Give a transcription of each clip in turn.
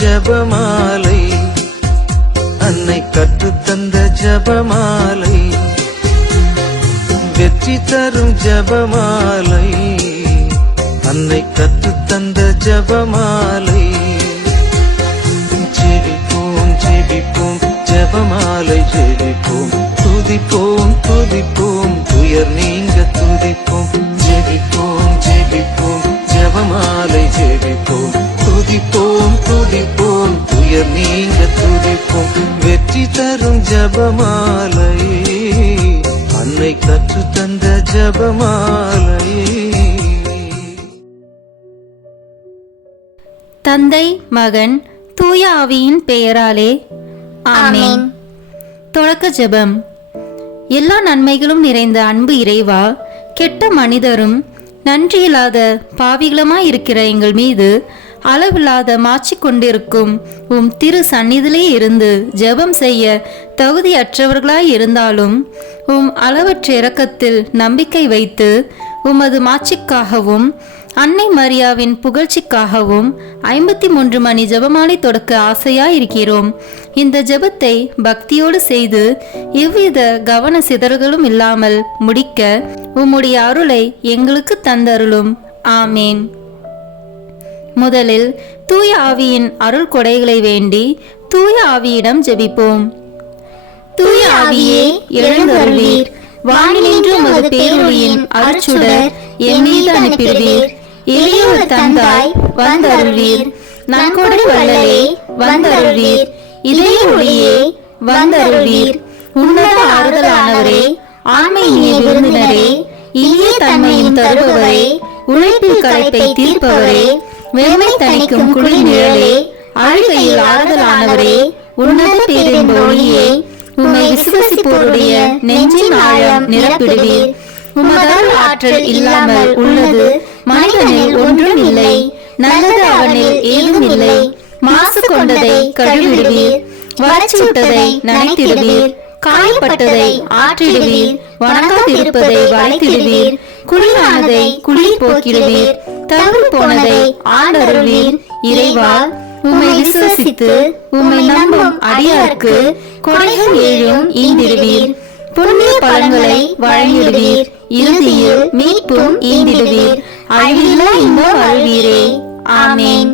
ஜபமாலை, அன்னை கற்றுத்தந்த ஜபமாலை, வெற்றி தரும் ஜபமாலை, அன்னை கற்றுத்தந்த ஜபமாலை. ஜெபிப்போம் ஜெபிப்போம் ஜபமாலை ஜெபிப்போம், துதிப்போம் துதிப்போம் துயர் நீங்க துதிப்போம். ஜெபிப்போம் ஜெபிப்போம் ஜபமாலை ஜெபிப்போம், துதிப்போம் துதிப்போம் துயர் நீங்க துதிப்போம். வெற்றி தரும் ஜபமாலை, அன்னை கற்றுத்தந்த ஜபமாலை. தந்தை மகன் தூய ஆவியின் பெயராலே ஆமென். தொடக்க ஜெபம். எல்லா நன்மைகளும் நிறைந்த அன்பு இறைவா, கெட்ட மனிதரும் நன்றியில்லாத பாவிகளுமாயிருக்கிற எங்கள் மீது அளவில்லாத மாற்றி கொண்டிருக்கும் உம் திரு சந்நிதியிலே இருந்து ஜெபம் செய்ய தகுதியற்றவர்களாய் இருந்தாலும் உம் அளவற்ற இரக்கத்தில் நம்பிக்கை வைத்து உமது மாட்சிக்காகவும் அன்னை மரியாவின் புகழ்ச்சிக்காகவும் 53 மணி ஜெபமாலை தொடக்க ஆசையாயிருக்கிறோம். இந்த ஜெபத்தை பக்தியோடு செய்து எவ்வித கவன சிதறல்களும் இல்லாமல் முடிக்க உம்முடைய அருளை எங்களுக்கு தந்தருளும். ஆமேன். முதலில் தூய ஆவியின் அருள் கொடைகளை வேண்டி தூய ஆவியிடம் ஜெபிப்போம். தூய ஆவியே எழுந்தருளீர், வானினின்று உமது பேரொளியின் அருட்சுடர் என் மீது அனுப்பிடுவீர். எளியோர் தந்தாய் வந்தருள்வீர், நன்கொடை வள்ளலே வந்தருள்வீர், இதய ஒளியே வந்தருள்வீர். உன்னத ஆறுதலானவரே, ஆண்மை இனிய விருந்தினரே, இனிய தன்மையும் தருபவரே, உழைப்பில் களைப்பை தீர்ப்பவரே, வெண்மை தணிக்கும் குளிர் நிழலே, அழுகையில் ஆறுதலானவரே, உன்னத பேரின்ப ஒளியே, உம்மை விசுவசிப்போருடைய நெஞ்சின் ஆழம் நிரப்பிடுவீர். உமதருள் ஆற்றல் இல்லாமல் உள்ளது மனிதனில் ஒன்றும் இல்லை, நல்லது அவனில் ஏதும் இல்லை. மாசு கொண்டதை கழுவிடுவீர், வறட்சிவிட்டதை நனைத்திடுவீர், காயப்பட்டதை ஆற்றிடுவீர், வணங்காதிருப்பதை வளைத்திடுவீர், குளிரானதை குளிர் போக்கிடுவீர், தவறு போனதை ஆண்டருள்வீர். இறைவா, உம்மை விசுவசித்து உம்மை நம்பும் அடியாருக்கு கொடைகள் ஏழும் ஈந்திடுவீர், புண்ணிய பலன்களை வழங்கிடுவீர், இறுதியில் மீட்பும் ஈந்திடுவீர், அழிவில்லா இன்பம் அருள்வீரே. ஆமேன்.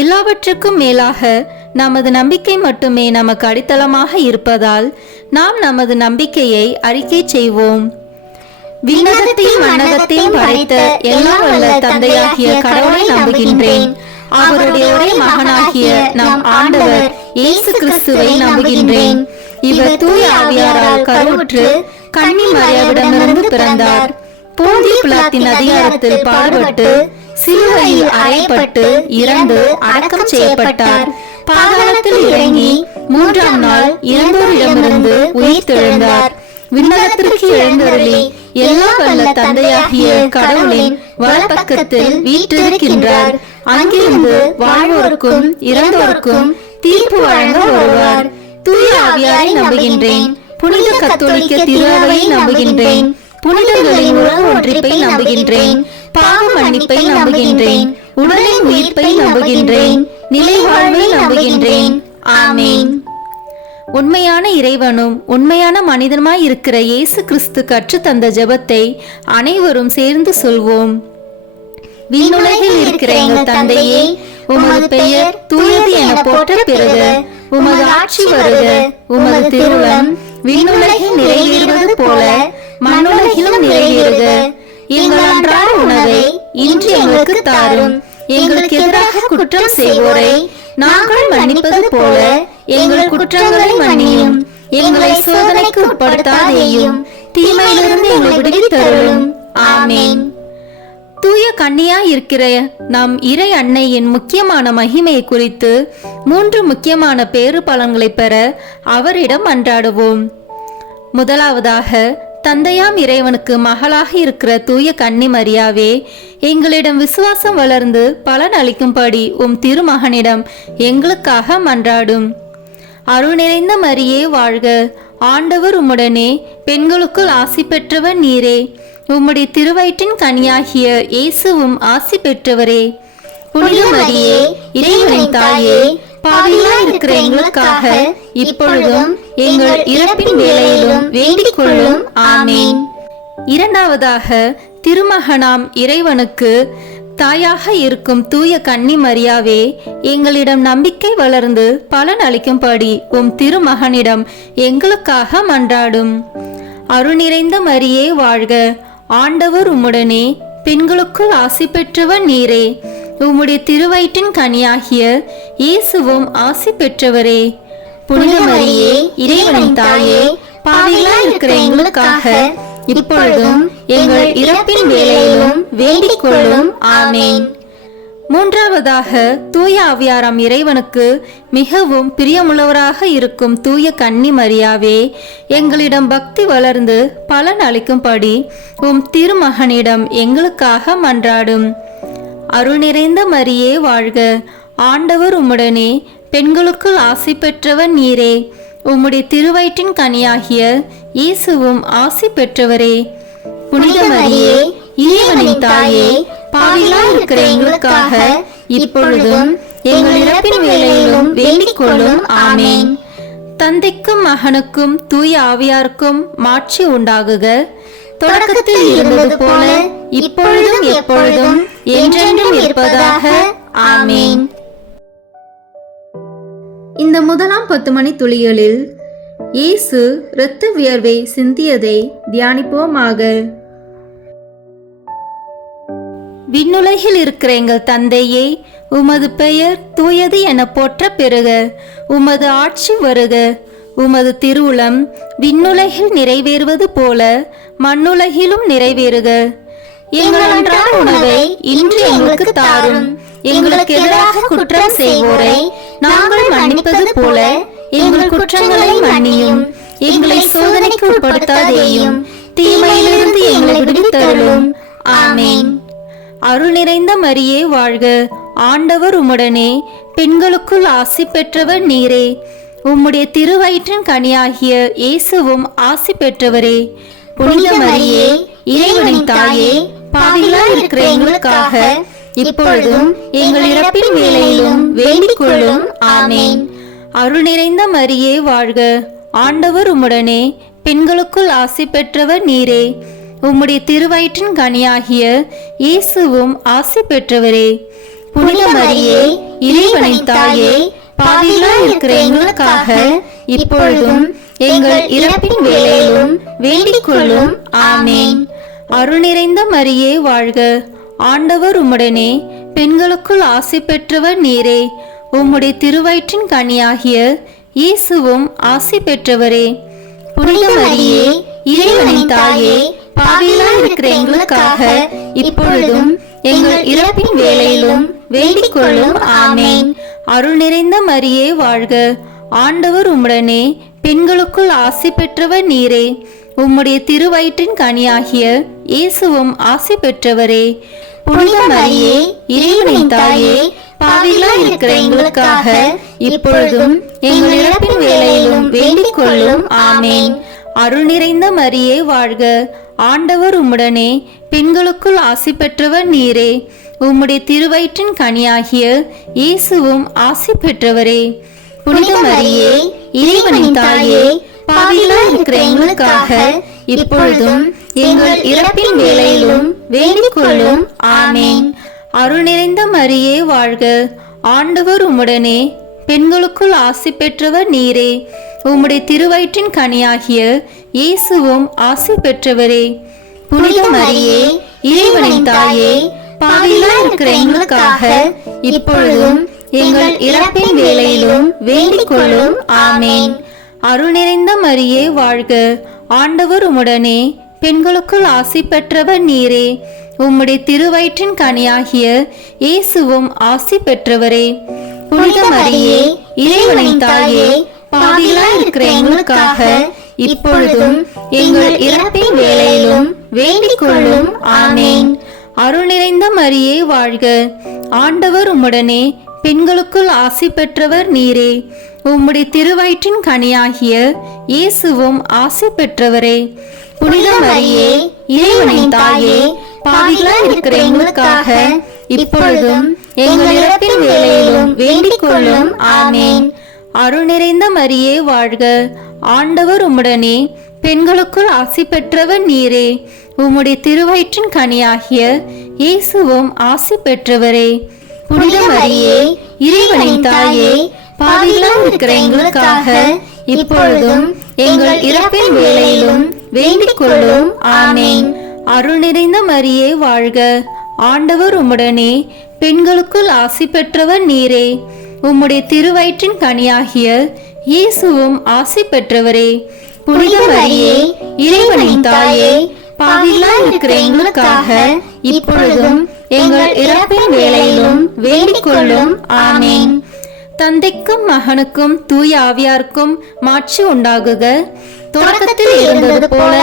எல்லாவற்றுக்கும் மேலாக நமது நம்பிக்கை மட்டுமே நமக்கு அடித்தளமாக இருப்பதால் நாம் நமது நம்பிக்கையை அறிக்கை செய்வோம். விண்ணகத்தையும் மண்ணகத்தையும் படைத்த எல்லா வல்ல தந்தையாகிய கடவுளை நம்புகின்றேன். அவருடைய ஒரே மகனாகிய நம் ஆண்டவர் இயேசு கிறிஸ்துவை நம்புகின்றேன். இவர் தூய ஆவியாரால் கருவுற்று கன்னி மரியாவிடமிருந்து பிறந்தார். போந்திய பிலாத்தின் அதிகாரத்தில் பாடுபட்டு சிலுவையில் அறையப்பட்டு இறந்து அடக்கம் செய்யப்பட்டார். பாதாளத்தில் இறங்கி 3ஆம் நாள் இறந்தோரிடமிருந்து உயிர் தெழுந்தார். விண்ணகத்திற்கு எழுந்தருளி எல்லா வல்ல தந்தையாகிய கடவுளின் வலப்பக்கத்தில் வீற்றிருக்கின்றார். அங்கிருந்து வாழ்வோருக்கும் இறந்தோருக்கும் தீர்ப்பு வழங்க வருவார். தூய ஆவியாரை நம்புகின்றேன். புனித கத்தோலிக்க திருஅவையை நம்புகின்றேன். புனிதர்களின் உறவு ஒன்றிப்பை நம்புகின்றேன். பாவ மன்னிப்பை நம்புகின்றேன். உடலின் உயிர்ப்பை நம்புகின்றேன். நிலை வாழ்வை நம்புகின்றேன். ஆமேன். உண்மையான இறைவனும் உண்மையான மனிதனுமாய் இருக்கிற இயேசு கிறிஸ்து கற்று தந்த ஜெபத்தை அனைவரும் சேர்ந்து சொல்வோம். விண்ணுலகில் இருக்கிற எங்கள் தந்தையே, உமது பெயர் தூயது என போற்ற பெறுக. உமது ஆட்சி வருக. உமது திருவுளம் விண்ணுலகில் நிறைவேறுவது போல மண்ணுலகிலும் நிறைவேறுக. எங்கள் அன்றாட உணவை இன்று எங்களுக்கு தாரும். எங்களுக்கு எதிராக குற்றம் செய்வோரை நாங்கள் மன்னிப்பது போல எங்கள் குற்றங்களை மன்னியும். எங்களை சோதனைக்கு உட்படுத்தாதேயும், தீமையிலிருந்து எங்களை விடுவித்தருளும். ஆமேன். தூய கன்னியாய் இருக்கிற நம் இறை அன்னையின் முக்கியமான மகிமையை குறித்து 3 முக்கியமான பேறு பலன்களை பெற அவரிடம் அன்றாடுவோம். முதலாவதாக, தந்தையாம் இறைவனுக்கு மகளாக இருக்கிற தூய கன்னி மரியாவே, எங்களிடம் விசுவாசம் வளர்ந்து பலன் அளிக்கும்படி உம் திருமகனிடம் எங்களுக்காக மன்றாடும். அருள் நிறைந்த மரியே வாழ்க. ஆண்டவர் உம்முடனே, பெண்களுக்குள் ஆசி பெற்றவர் நீரே. உம்முடைய திருவயிற்றின் கனியாகிய இயேசுவும் ஆசி பெற்றவரே. புனித மரியே இறைவனின் தாயே, பாவிகளாய் இருக்கிற எங்களுக்காக இப்பொழுதும் எங்கள் இறப்பின் வேளையிலும் வேண்டிக் கொள்ளும். ஆமேன். இரண்டாவதாக, திருமகனாம் இறைவனுக்கு தாயாக இருக்கும் தூய கன்னி மரியாவே, எங்களிடம் நம்பிக்கை வளர்ந்து பலன் அளிக்கும்படி உம் திருமகனிடம் எங்களுக்காக மன்றாடும். அருள் நிறைந்த மரியே வாழ்க, ஆண்டவர் உம்முடனே, பெண்களுக்குள் ஆசி பெற்றவர் நீரே, உம்முடைய திருவயிற்றின் கனியாகிய இயேசுவும் ஆசி பெற்றவரே. புனித மரியே இறைவனின் தாயே, பாவிகளாய் இருக்கிற எங்களுக்காக இப்பொழுதும் எங்கள் இறப்பின் வேளையிலும் வேண்டிக் கொள்ளும். ஆமேன். மூன்றாவதாக, தூய ஆவியாராம் இறைவனுக்கு மிகவும் பிரியமுள்ளவராக இருக்கும் தூய கன்னி மரியாவே, எங்களிடம் பக்தி வளர்ந்து பலன் அளிக்கும்படி உம் திருமகனிடம் எங்களுக்காக மன்றாடும். அருள் நிறைந்த மரியே வாழ்க, ஆண்டவர் உம்முடனே, பெண்களுக்குள் ஆசி பெற்றவர் நீரே, உம்முடைய திருவயிற்றின் கனியாகிய இயேசுவும் ஆசி பெற்றவரே. புனித மரியே இறைவனின் தாயே, பாவிகளாய் இருக்கிற எங்களுக்காக இப்பொழுதும் எங்கள் இறப்பின் வேளையிலும் வேண்டிக் கொள்ளும். ஆமேன். தந்தைக்கும் மகனுக்கும் தூய ஆவியாருக்கும் மாட்சி உண்டாகுக, தொடக்கத்தில் இருந்தது போல இப்பொழுதும் எப்பொழுதும் என்றென்றும் இருப்பதாக. ஆமேன். இந்த முதலாம் 10 மணி துளிகளில் இயேசு இரத்த வியர்வை சிந்தியதை தியானிப்போமாக. விண்ணுலகில் இருக்கிற எங்கள் தந்தையே, உமது பெயர் தூயது என போற்ற பெறுக. உமது ஆட்சி வருக. உமது திருவுளம் விண்ணுலகில் நிறைவேறுவது போல மண்ணுலகிலும் நிறைவேறுக. எங்கள் அன்றாட உணவை இன்று எங்களுக்கு தாரும். எங்களுக்கு எதிராக குற்றம் செய்வோரை நாங்கள் மன்னிப்பது போல எங்கள் குற்றங்களை மன்னியும். எங்களை சோதனைக்கு உட்படுத்தாதேயும், தீமையிலிருந்து எங்களை விடுவித்தருளும். ஆமேன். அருள் நிறைந்த மரியே வாழ்க, ஆண்டவர் உம்முடனே, பெண்களுக்குள் ஆசி பெற்றவர் நீரே, உம்முடைய திருவயிற்றின் கனியாகிய இயேசுவும் ஆசி பெற்றவரே. புனித மரியே இறைவனின் தாயே, பாவிகளாய் இருக்கிற எங்களுக்காக இப்பொழுதும் எங்கள் இறப்பின் வேளையிலும் வேண்டிக் கொள்ளும். ஆமேன். அருள் நிறைந்த மரியே வாழ்க, ஆண்டவர் உம்முடனே, பெண்களுக்குள் ஆசி பெற்றவர் நீரே, உம்முடைய திருவயிற்றின் கனியாகிய இயேசுவும் ஆசி பெற்றவரே. புனித மரியே இறைவனின் தாயே, பாவிகளாய் இருக்கிற எங்களுக்காக இப்பொழுதும் எங்கள் இறப்பின் வேளையிலும் வேண்டிக் கொள்ளும். ஆமேன். அருள் நிறைந்த மரியே வாழ்க, ஆண்டவர் உம்முடனே, பெண்களுக்குள் ஆசி பெற்றவர் நீரே, உம்முடைய திருவயிற்றின் கனியாகிய இயேசுவும் ஆசி பெற்றவரே. புனித மரியே இறைவனின் தாயே, பாவிகளாய் இருக்கிற எங்களுக்காக இப்பொழுதும் எங்கள் இறப்பின் வேளையிலும் வேண்டிக் கொள்ளும். ஆமேன். அருள் நிறைந்த மரியே வாழ்க, ஆண்டவர் உம்முடனே, பெண்களுக்குள் ஆசி பெற்றவர் நீரே, உம்முடைய திருவயிற்றின் கனியாகிய இயேசுவும் ஆசி பெற்றவரே. புனித மரியே இறைவனின் தாயே, பாவிகளாய் இருக்கிற எங்களுக்காக இப்பொழுதும் எங்கள் இறப்பின் வேளையிலும் வேண்டிக் கொள்ளும். ஆமேன். அருள் நிறைந்த மரியே வாழ்க, ஆண்டவர் உம்முடனே, பெண்களுக்குள் ஆசி பெற்றவர் நீரே, உம்முடைய திருவயிற்றின் கனியாகிய இயேசுவும் ஆசி பெற்றவரே. புனித மரியே இறைவனின் தாயே, பாவிகளாய் இருக்கிற எங்களுக்காக இப்பொழுதும் எங்கள் இறப்பின் வேளையிலும் வேண்டிக் கொள்ளும். ஆமேன். அருள் நிறைந்த மரியே வாழ்க, ஆண்டவர் உம்முடனே, பெண்களுக்குள் ஆசி பெற்றவர் நீரே, உம்முடைய திருவயிற்றின் கனியாகிய இயேசுவும் ஆசி பெற்றவரே. புனித மரியே இறைவனின் தாயே, பாவிகளாய் இருக்கிற எங்களுக்காக இப்பொழுதும் எங்கள் இறப்பின் வேளையிலும் வேண்டிக் கொள்ளும். ஆமேன். அருள் நிறைந்த மரியே வாழ்க, ஆண்டவர் உம்முடனே, பெண்களுக்குள் ஆசி பெற்றவர் நீரே, உம்முடைய திருவயிற்றின் கனியாகிய இயேசுவும் ஆசி பெற்றவரே. புனித மரியே இறைவனின் தாயே, பாவிகளாய் இருக்கிற எங்களுக்காக இப்பொழுதும் எங்கள் இறப்பின் வேளையிலும் வேண்டிக் கொள்ளும். ஆமேன். அருள் நிறைந்த மரியே வாழ்க, ஆண்டவர் உம்முடனே, பெண்களுக்குள் ஆசி பெற்றவர் நீரே, உம்முடைய திருவயிற்றின் கனியாகிய இயேசுவும் ஆசி பெற்றவரே. புனித மரியே இறைவனின் தாயே, பாவிகளாய் இருக்கிற எங்களுக்காக இப்பொழுதும் எங்கள் இறப்பின் வேளையிலும் வேண்டிக் கொள்ளும். ஆமேன். அருள் நிறைந்த மரியே வாழ்க, ஆண்டவர் உம்முடனே, பெண்களுக்குள் ஆசி பெற்றவர் நீரே. உம்முடைய திருவயிற்றின் கனியாகிய இயேசுவும் ஆசி பெற்றவரே. புனித மரியே, இறைவனின் தாயே, பாவிகளாய் இருக்கிற எங்களுக்காக இப்பொழுதும் எங்கள் இறப்பின் வேளையிலும் வேண்டிக் கொள்ளும். ஆமேன். அருள் நிறைந்த மரியே வாழ்க, ஆண்டவர் உம்முடனே, பெண்களுக்குள் ஆசி பெற்றவர் நீரே. உம்முடைய திருவயிற்றின் கனியாகிய இயேசுவும் ஆசி பெற்றவரே. புனித மரியே, இறைவனின் தாயே, பாவிகளாய் இருக்கிற எங்களுக்காக இப்பொழுதும் எங்கள் இறப்பின் வேளையிலும் வேண்டிக் கொள்ளும். ஆமேன். தந்தைக்கும் மகனுக்கும் தூய ஆவியாருக்கும் மாட்சி உண்டாகுக. தொடக்கத்தில் இருந்தது போல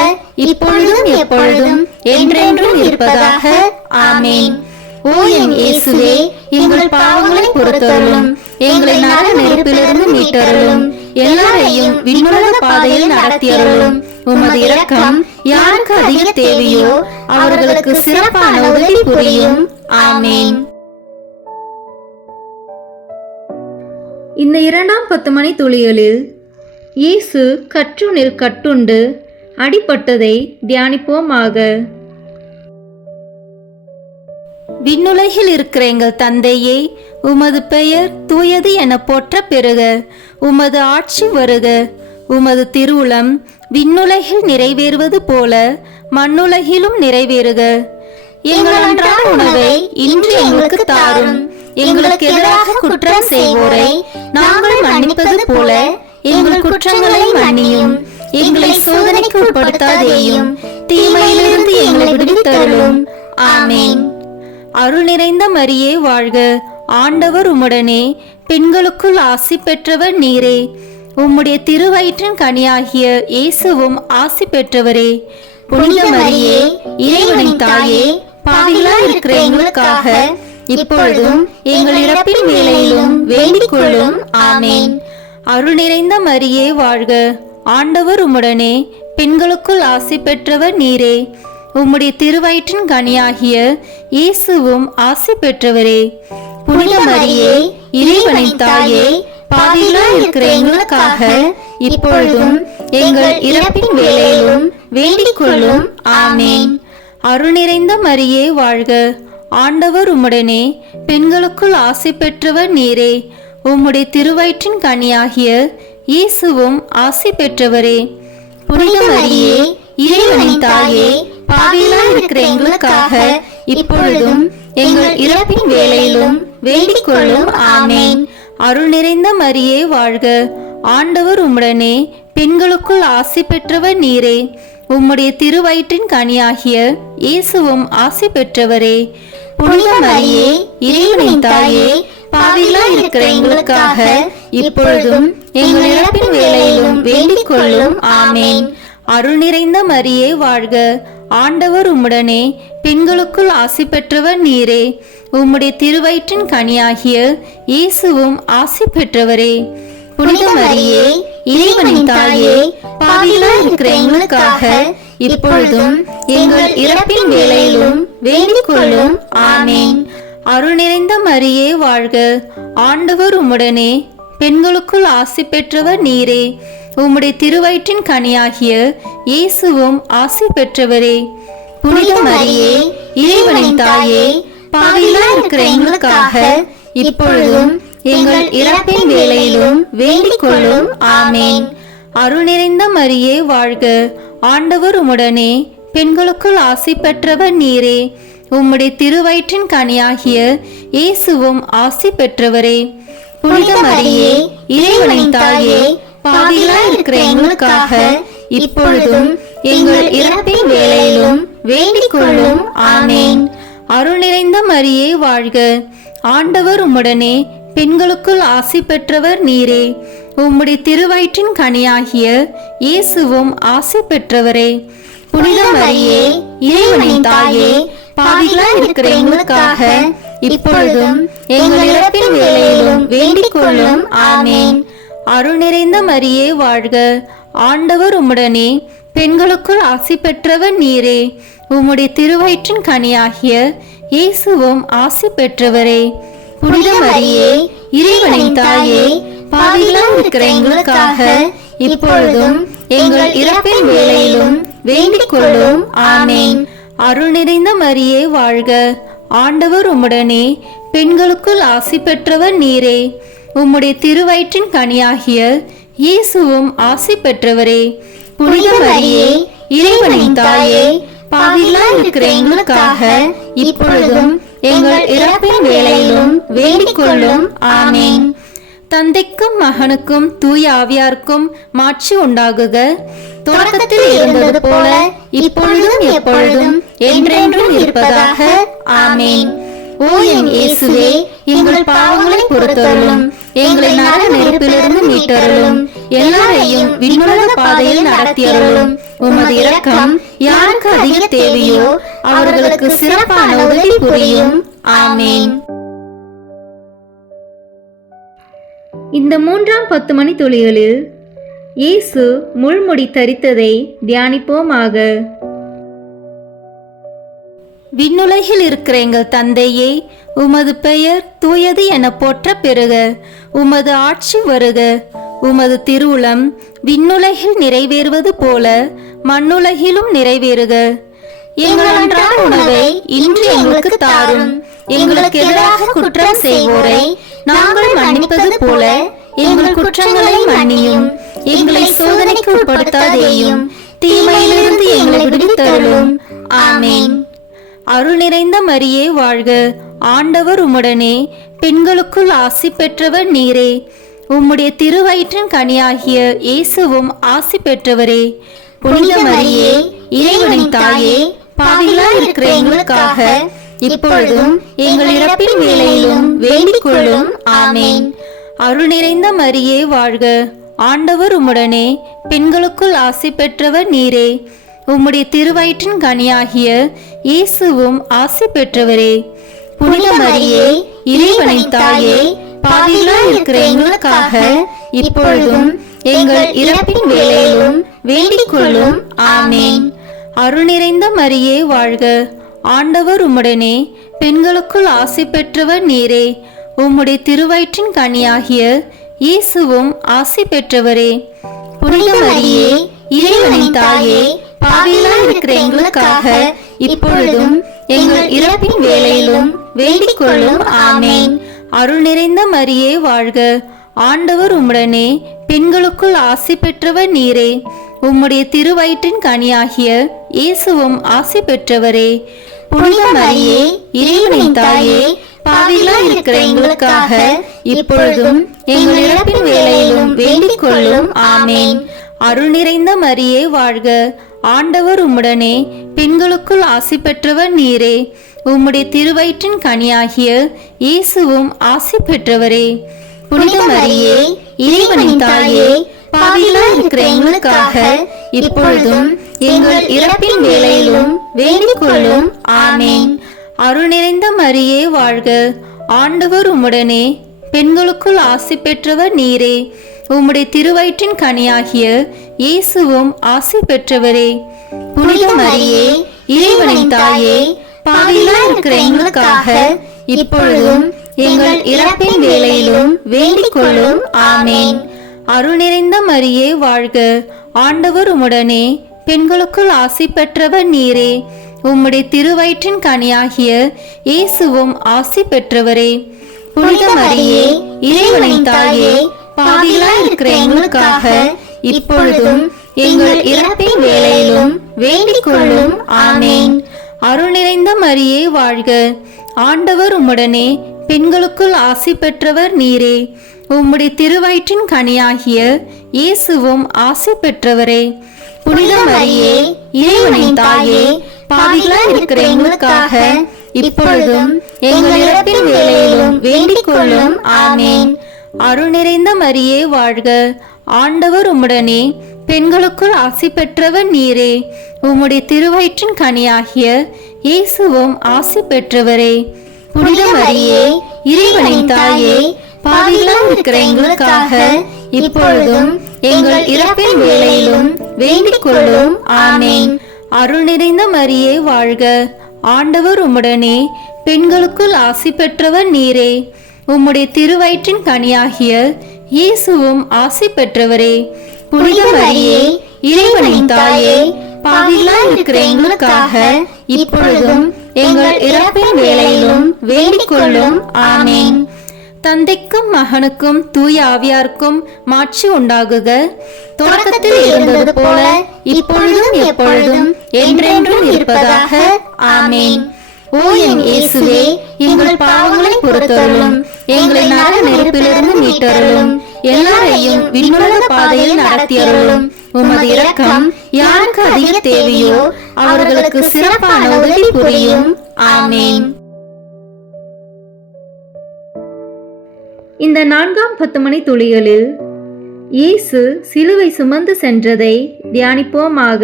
இப்பொழுதும் எப்பொழுதும் என்றென்றும் இருப்பதாக. ஆமேன். ஓ என் இயேசுவே, எங்கள் பாவங்களை பொறுத்தருளும், எங்களை நரக நெருப்பிலிருந்து மீட்டருளும், எல்லாரையும் விண்ணுலக பாதையில் நடத்தியருளும். உமது இரக்கம் யாருக்கு அதிக தேவையோ அவர்களுக்கு சிறப்பான உதவி புரியும். ஆமேன். இந்த 2ஆம் 10 மணி துளிகளில் இயேசு கற்றுணில் கட்டுண்டு அடிபட்டதை தியானிப்போமாக. விண்ணுலகில் இருக்கிற எங்கள் தந்தையே, உமது பெயர் தூயது என போற்ற பெறுக. உமது ஆட்சி வருக. உமது திருவுளம் விண்ணுலகில் நிறைவேறுவது போல மண்ணுலகிலும் நிறைவேறுக. எங்கள் அன்றாட உணவை இன்று எங்களுக்கு தாரும். எங்களுக்கு எதிராக குற்றம் செய்வோரை நாங்கள் மன்னிப்பது போல எங்கள் குற்றங்களை மன்னியும். எங்களை சோதனைக்கு உட்படுத்தாதேயும், தீமையிலிருந்து எங்களை விடுவித்தருளும். ஆமேன். அருள் நிறைந்த மரியே வாழ்க, ஆண்டவர் உம்முடனே, பெண்களுக்குள் ஆசி பெற்றவர் நீரே. உம்முடைய திருவயிற்றின் கனியாகிய இயேசுவும் ஆசி பெற்றவரே. புனித மரியே, இறைவனின் தாயே, பாவிகளாய் இருக்கிற எங்களுக்காக இப்பொழுதும் எங்கள் இறப்பின் வேளையிலும் வேண்டிக் கொள்ளும். ஆமேன். அருள் நிறைந்த மரியே வாழ்க, ஆண்டவர் உம்முடனே, பெண்களுக்குள் ஆசி பெற்றவர் நீரே. உம்முடைய திருவயிற்றின் கனியாகிய இயேசுவும் ஆசி பெற்றவரே. புனித மரியே, இறைவனின் தாயே, பாவிகளாய் இருக்கிற எங்களுக்காக இப்பொழுதும் எங்கள் இறப்பின் வேளையிலும் வேண்டிக் கொள்ளும். ஆமேன். அருள் நிறைந்த மரியே வாழ்க, ஆண்டவர் உம்முடனே, பெண்களுக்குள் ஆசி பெற்றவர் நீரே. உம்முடைய திருவயிற்றின் கனியாகிய இயேசுவும் ஆசி பெற்றவரே. புனித மரியே, இறைவனின் தாயே, பாவிகளாய் இருக்கிற எங்களுக்காக இப்பொழுதும் எங்கள் இறப்பின் வேளையிலும் வேண்டிக் கொள்ளும். ஆமேன். அருள் நிறைந்த மரியே வாழ்க, ஆண்டவர் உம்முடனே, பெண்களுக்குள் ஆசி பெற்றவர் நீரே. உம்முடைய திருவயிற்றின் கனியாகிய இயேசுவும் ஆசி பெற்றவரே. புனித மரியே, இறைவனின் தாயே, பாவிகளாய் இருக்கிற எங்களுக்காக இப்பொழுதும் எங்கள் இறப்பின் வேளையிலும் வேண்டிக் கொள்ளும். ஆமேன். அருள் நிறைந்த மரியே வாழ்க, ஆண்டவர் உம்முடனே, பெண்களுக்குள் ஆசி பெற்றவர் நீரே. உம்முடைய திருவயிற்றின் கனியாகிய இயேசுவும் ஆசி பெற்றவரே. புனித மரியே, இறைவனின் தாயே, பாவிகளாய் இருக்கிற எங்களுக்காக இப்பொழுதும் எங்கள் இறப்பின் வேளையிலும் வேண்டிக் கொள்ளும். ஆமேன். அருள் நிறைந்த மரியே வாழ்க, ஆண்டவர் உம்முடனே, பெண்களுக்குள் ஆசி பெற்றவர் நீரே. உம்முடைய திருவயிற்றின் கனியாகிய இயேசுவும் ஆசி பெற்றவரே. புனித மரியே, இறைவனின் தாயே, பாவிகளாய் இருக்கிற எங்களுக்காக இப்பொழுதும் எங்கள் இறப்பின் வேளையிலும் வேண்டிக் கொள்ளும். ஆமேன். அருள் நிறைந்த மரியே வாழ்க, ஆண்டவர் உம்முடனே, பெண்களுக்குள் ஆசி பெற்றவர் நீரே. உம்முடைய திருவயிற்றின் கனியாகிய இயேசுவும் ஆசி பெற்றவரே. புனித மரியே, இறைவனின் தாயே, பாவிகளாய் இருக்கிற எங்களுக்காக இப்பொழுதும் எங்கள் இறப்பின் வேளையிலும் வேண்டிக் கொள்ளும். ஆமேன். அருள் நிறைந்த மரியே வாழ்க, ஆண்டவர் உம்முடனே, பெண்களுக்குள் ஆசி பெற்றவர் நீரே. உம்முடைய திருவயிற்றின் கனியாகிய இயேசுவும் ஆசி பெற்றவரே. புனித மரியே, இறைவனின் தாயே, பாவிகளாய் இருக்கிற எங்களுக்காக இப்பொழுதும் எங்கள் இறப்பின் வேளையிலும் வேண்டிக் கொள்ளும். ஆமேன். அருள் நிறைந்த மரியே வாழ்க, ஆண்டவர் உம்முடனே, பெண்களுக்குள் ஆசி பெற்றவர் நீரே. உம்முடைய திருவயிற்றின் கனியாகிய இயேசுவும் ஆசி பெற்றவரே. புனித மரியே, இறைவனின் தாயே, பாவிகளாய் இருக்கிற எங்களுக்காக இப்பொழுதும் எங்கள் இறப்பின் வேளையிலும் வேண்டிக் கொள்ளும். ஆமென். அருள் நிறைந்த மரியே வாழ்க, ஆண்டவர் உம்முடனே, பெண்களுக்குள் ஆசி பெற்றவர் நீரே. உம்முடைய திருவயிற்றின் கனியாகிய இயேசுவும் ஆசி பெற்றவரே. புனித மரியே, இறைவனின் தாயே, பாவிகளாய் இருக்கிற எங்களுக்காக இப்பொழுதும் எங்கள் இறப்பின் வேளையிலும் வேண்டிக் கொள்ளும். ஆமென். தந்தைக்கும் மகனுக்கும் தூய ஆவியாருக்கும் மாட்சி உண்டாகுக. தொடக்கத்தில் இருந்தது போல இப்பொழுதும் எப்பொழுதும் என்றென்றும் இருப்பதாக. ஆமென். ஓ என் இயேசுவே, எங்கள் பாவங்களை பொறுத்தருளும், எங்களை நரக நெருப்பிலிருந்து மீட்டருளும், எல்லாரையும் விண்ணுலக பாதையில் நடத்தியருளும். உமது இரக்கம் யாருக்கு அதிக தேவையோ அவர்களுக்கு சிறப்பான உதவி புரியும். ஆமென். இந்த 3ஆம் 10 மணி துளிகளில் இயேசு முள்முடி தரித்ததை தியானிப்போமாக. விண்ணுலகில் இருக்கிற எங்கள் தந்தையே, உமது பெயர் தூயது என போற்ற பெறுக. உமது ஆட்சி வருக. உமது திருவுளம் விண்ணுலகில் நிறைவேறுவது போல மண்ணுலகிலும் நிறைவேறுக. எங்கள் அன்றாட உணவை இன்று எங்களுக்கு தாரும். எங்களுக்கு எதிராக குற்றம் செய்வோரை நாங்கள் மன்னிப்பது போல எங்கள் குற்றங்களை மன்னியும். எங்களை சோதனைக்கு உட்படுத்தாதேயும், தீமையிலிருந்து எங்களை விடுவித்தருளும். ஆமென். அருள் நிறைந்த மரியே வாழ்க, ஆண்டவர் உம்முடனே, பெண்களுக்குள் ஆசி பெற்றவர் நீரே. உம்முடைய திருவயிற்றின் கனியாகிய இயேசுவும் ஆசி பெற்றவரே. புனித மரியே, இறைவனின் தாயே, பாவிகளாய் இருக்கிற எங்களுக்காக இப்பொழுதும் எங்கள் இறப்பின் வேளையிலும் வேண்டிக் கொள்ளும். ஆமென். அருள் நிறைந்த மரியே வாழ்க, ஆண்டவர் உம்முடனே, பெண்களுக்குள் ஆசி பெற்றவர் நீரே. உம்முடைய திருவயிற்றின் கனியாகிய இயேசுவும் ஆசி பெற்றவரே. புனித மரியே, இறைவனின் தாயே, பாவிகளாய் இருக்கிற எங்களுக்காக இப்பொழுதும் எங்கள் இறப்பின் வேளையிலும் வேண்டிக் கொள்ளும். ஆமென். அருள் நிறைந்த மரியே வாழ்க, ஆண்டவர் உம்முடனே, பெண்களுக்குள் ஆசி பெற்றவர் நீரே. உம்முடைய திருவயிற்றின் கனியாகிய இயேசுவும் ஆசி பெற்றவரே. புனித மரியே, இறைவனின் தாயே, பாவிகளாய் இருக்கிற எங்களுக்காக இப்பொழுதும் எங்கள் இறப்பின் வேளையிலும் வேண்டிக் கொள்ளும். ஆமென். அருள் நிறைந்த மரியே வாழ்க, ஆண்டவர் உம்முடனே, பெண்களுக்குள் ஆசி பெற்றவர் நீரே. உம்முடைய திருவயிற்றின் கனியாகிய இயேசுவும் ஆசி பெற்றவரே. புனித மரியே, இறைவனின் தாயே, பாவிகளாய் இருக்கிற எங்களுக்காக இப்பொழுதும் எங்கள் இறப்பின் வேளையிலும் வேண்டிக் கொள்ளும். ஆமென். அருள் நிறைந்த மரியே வாழ்க, ஆண்டவர் உம்முடனே, பெண்களுக்குள் ஆசி பெற்றவர் நீரே. உம்முடைய திருவயிற்றின் கனியாகிய இயேசுவும் ஆசி பெற்றவரே. புனித மரியே, இறைவனின் தாயே, பாவிகளாய் இருக்கிற எங்களுக்காக இப்பொழுதும் எங்கள் இறப்பின் வேளையிலும் வேண்டிக் கொள்ளும். ஆமென். அருள் நிறைந்த மரியே வாழ்க, ஆண்டவர் உம்முடனே, பெண்களுக்குள் ஆசி பெற்றவர் நீரே. உம்முடைய திருவயிற்றின் கனியாகிய இயேசுவும் ஆசி பெற்றவரே. புனித மரியே, இறைவனின் தாயே, பாவிகளாய் இருக்கிற எங்களுக்காக இப்பொழுதும் எங்கள் இறப்பின் வேளையிலும் வேண்டிக் கொள்ளும். ஆமென். அருள் நிறைந்த மரியே வாழ்க, ஆண்டவர் உம்முடனே, பெண்களுக்குள் ஆசி பெற்றவர் நீரே. உம்முடைய திருவயிற்றின் கனியாகிய இயேசுவும் ஆசி பெற்றவரே. புனித மரியே, இறைவனின் தாயே, பாவிகளாய் இருக்கிற எங்களுக்காக இப்பொழுதும் எங்கள் இறப்பின் வேளையிலும் வேண்டிக் கொள்ளும். ஆமென். அருள் நிறைந்த மரியே வாழ்க, ஆண்டவர் உம்முடனே, பெண்களுக்குள் ஆசி பெற்றவர் நீரே. உம்முடைய திருவயிற்றின் கனியாகிய இயேசுவும் ஆசி பெற்றவரே. புனித மரியே, இறைவனின் தாயே, பாவிகளாய் இருக்கிற எங்களுக்காக இப்பொழுதும் எங்கள் இறப்பின் வேளையிலும் வேண்டிக் கொள்ளும். ஆமென். அருள் நிறைந்த மரியே வாழ்க, ஆண்டவர் உம்முடனே, பெண்களுக்குள் ஆசி பெற்றவர் நீரே. உம்முடைய திருவயிற்றின் கனியாகிய இயேசுவும் ஆசி பெற்றவரே. புனித மரியே, இறைவனின் தாயே, பாவிகளாய் இருக்கிற எங்களுக்காக இப்பொழுதும் எங்கள் இறப்பின் வேளையிலும் வேண்டிக் கொள்ளும். ஆமென். அருள் நிறைந்த மரியே வாழ்க, ஆண்டவர் உம்முடனே, பெண்களுக்குள் ஆசி பெற்றவர் நீரே. உம்முடைய திருவயிற்றின் கனியாகிய இயேசுவும் ஆசி பெற்றவரே. புனித மரியே, இறைவனின் தாயே, பாவிகளாய் இருக்கிற எங்களுக்காக இப்பொழுதும் எங்கள் இறப்பின் வேளையிலும் வேண்டிக் கொள்ளும். ஆமேன். தந்தைக்கும் மகனுக்கும் தூய ஆவியாருக்கும் மாட்சி உண்டாகுக. தொடக்கத்தில் இருந்தது போல இப்பொழுதும் எப்பொழுதும் என்றென்றும் இருப்பதாக. ஆமேன். ஓ என் இயேசுவே, எங்கள் பாவங்களை பொறுத்தருளும், எங்களை நரக நெருப்பிலிருந்து மீட்டருளும், எல்லாரையும் விண்ணுலக பாதையில் நடத்தியருளும். உமது இரக்கம் யாருக்கு அதிக தேவையோ அவர்களுக்கு சிறப்பான உதவி புரியும். ஆமேன். இந்த 4ஆம் 10 மணி துளிகளில் இயேசு சிலுவை சுமந்து சென்றதை தியானிப்போமாக.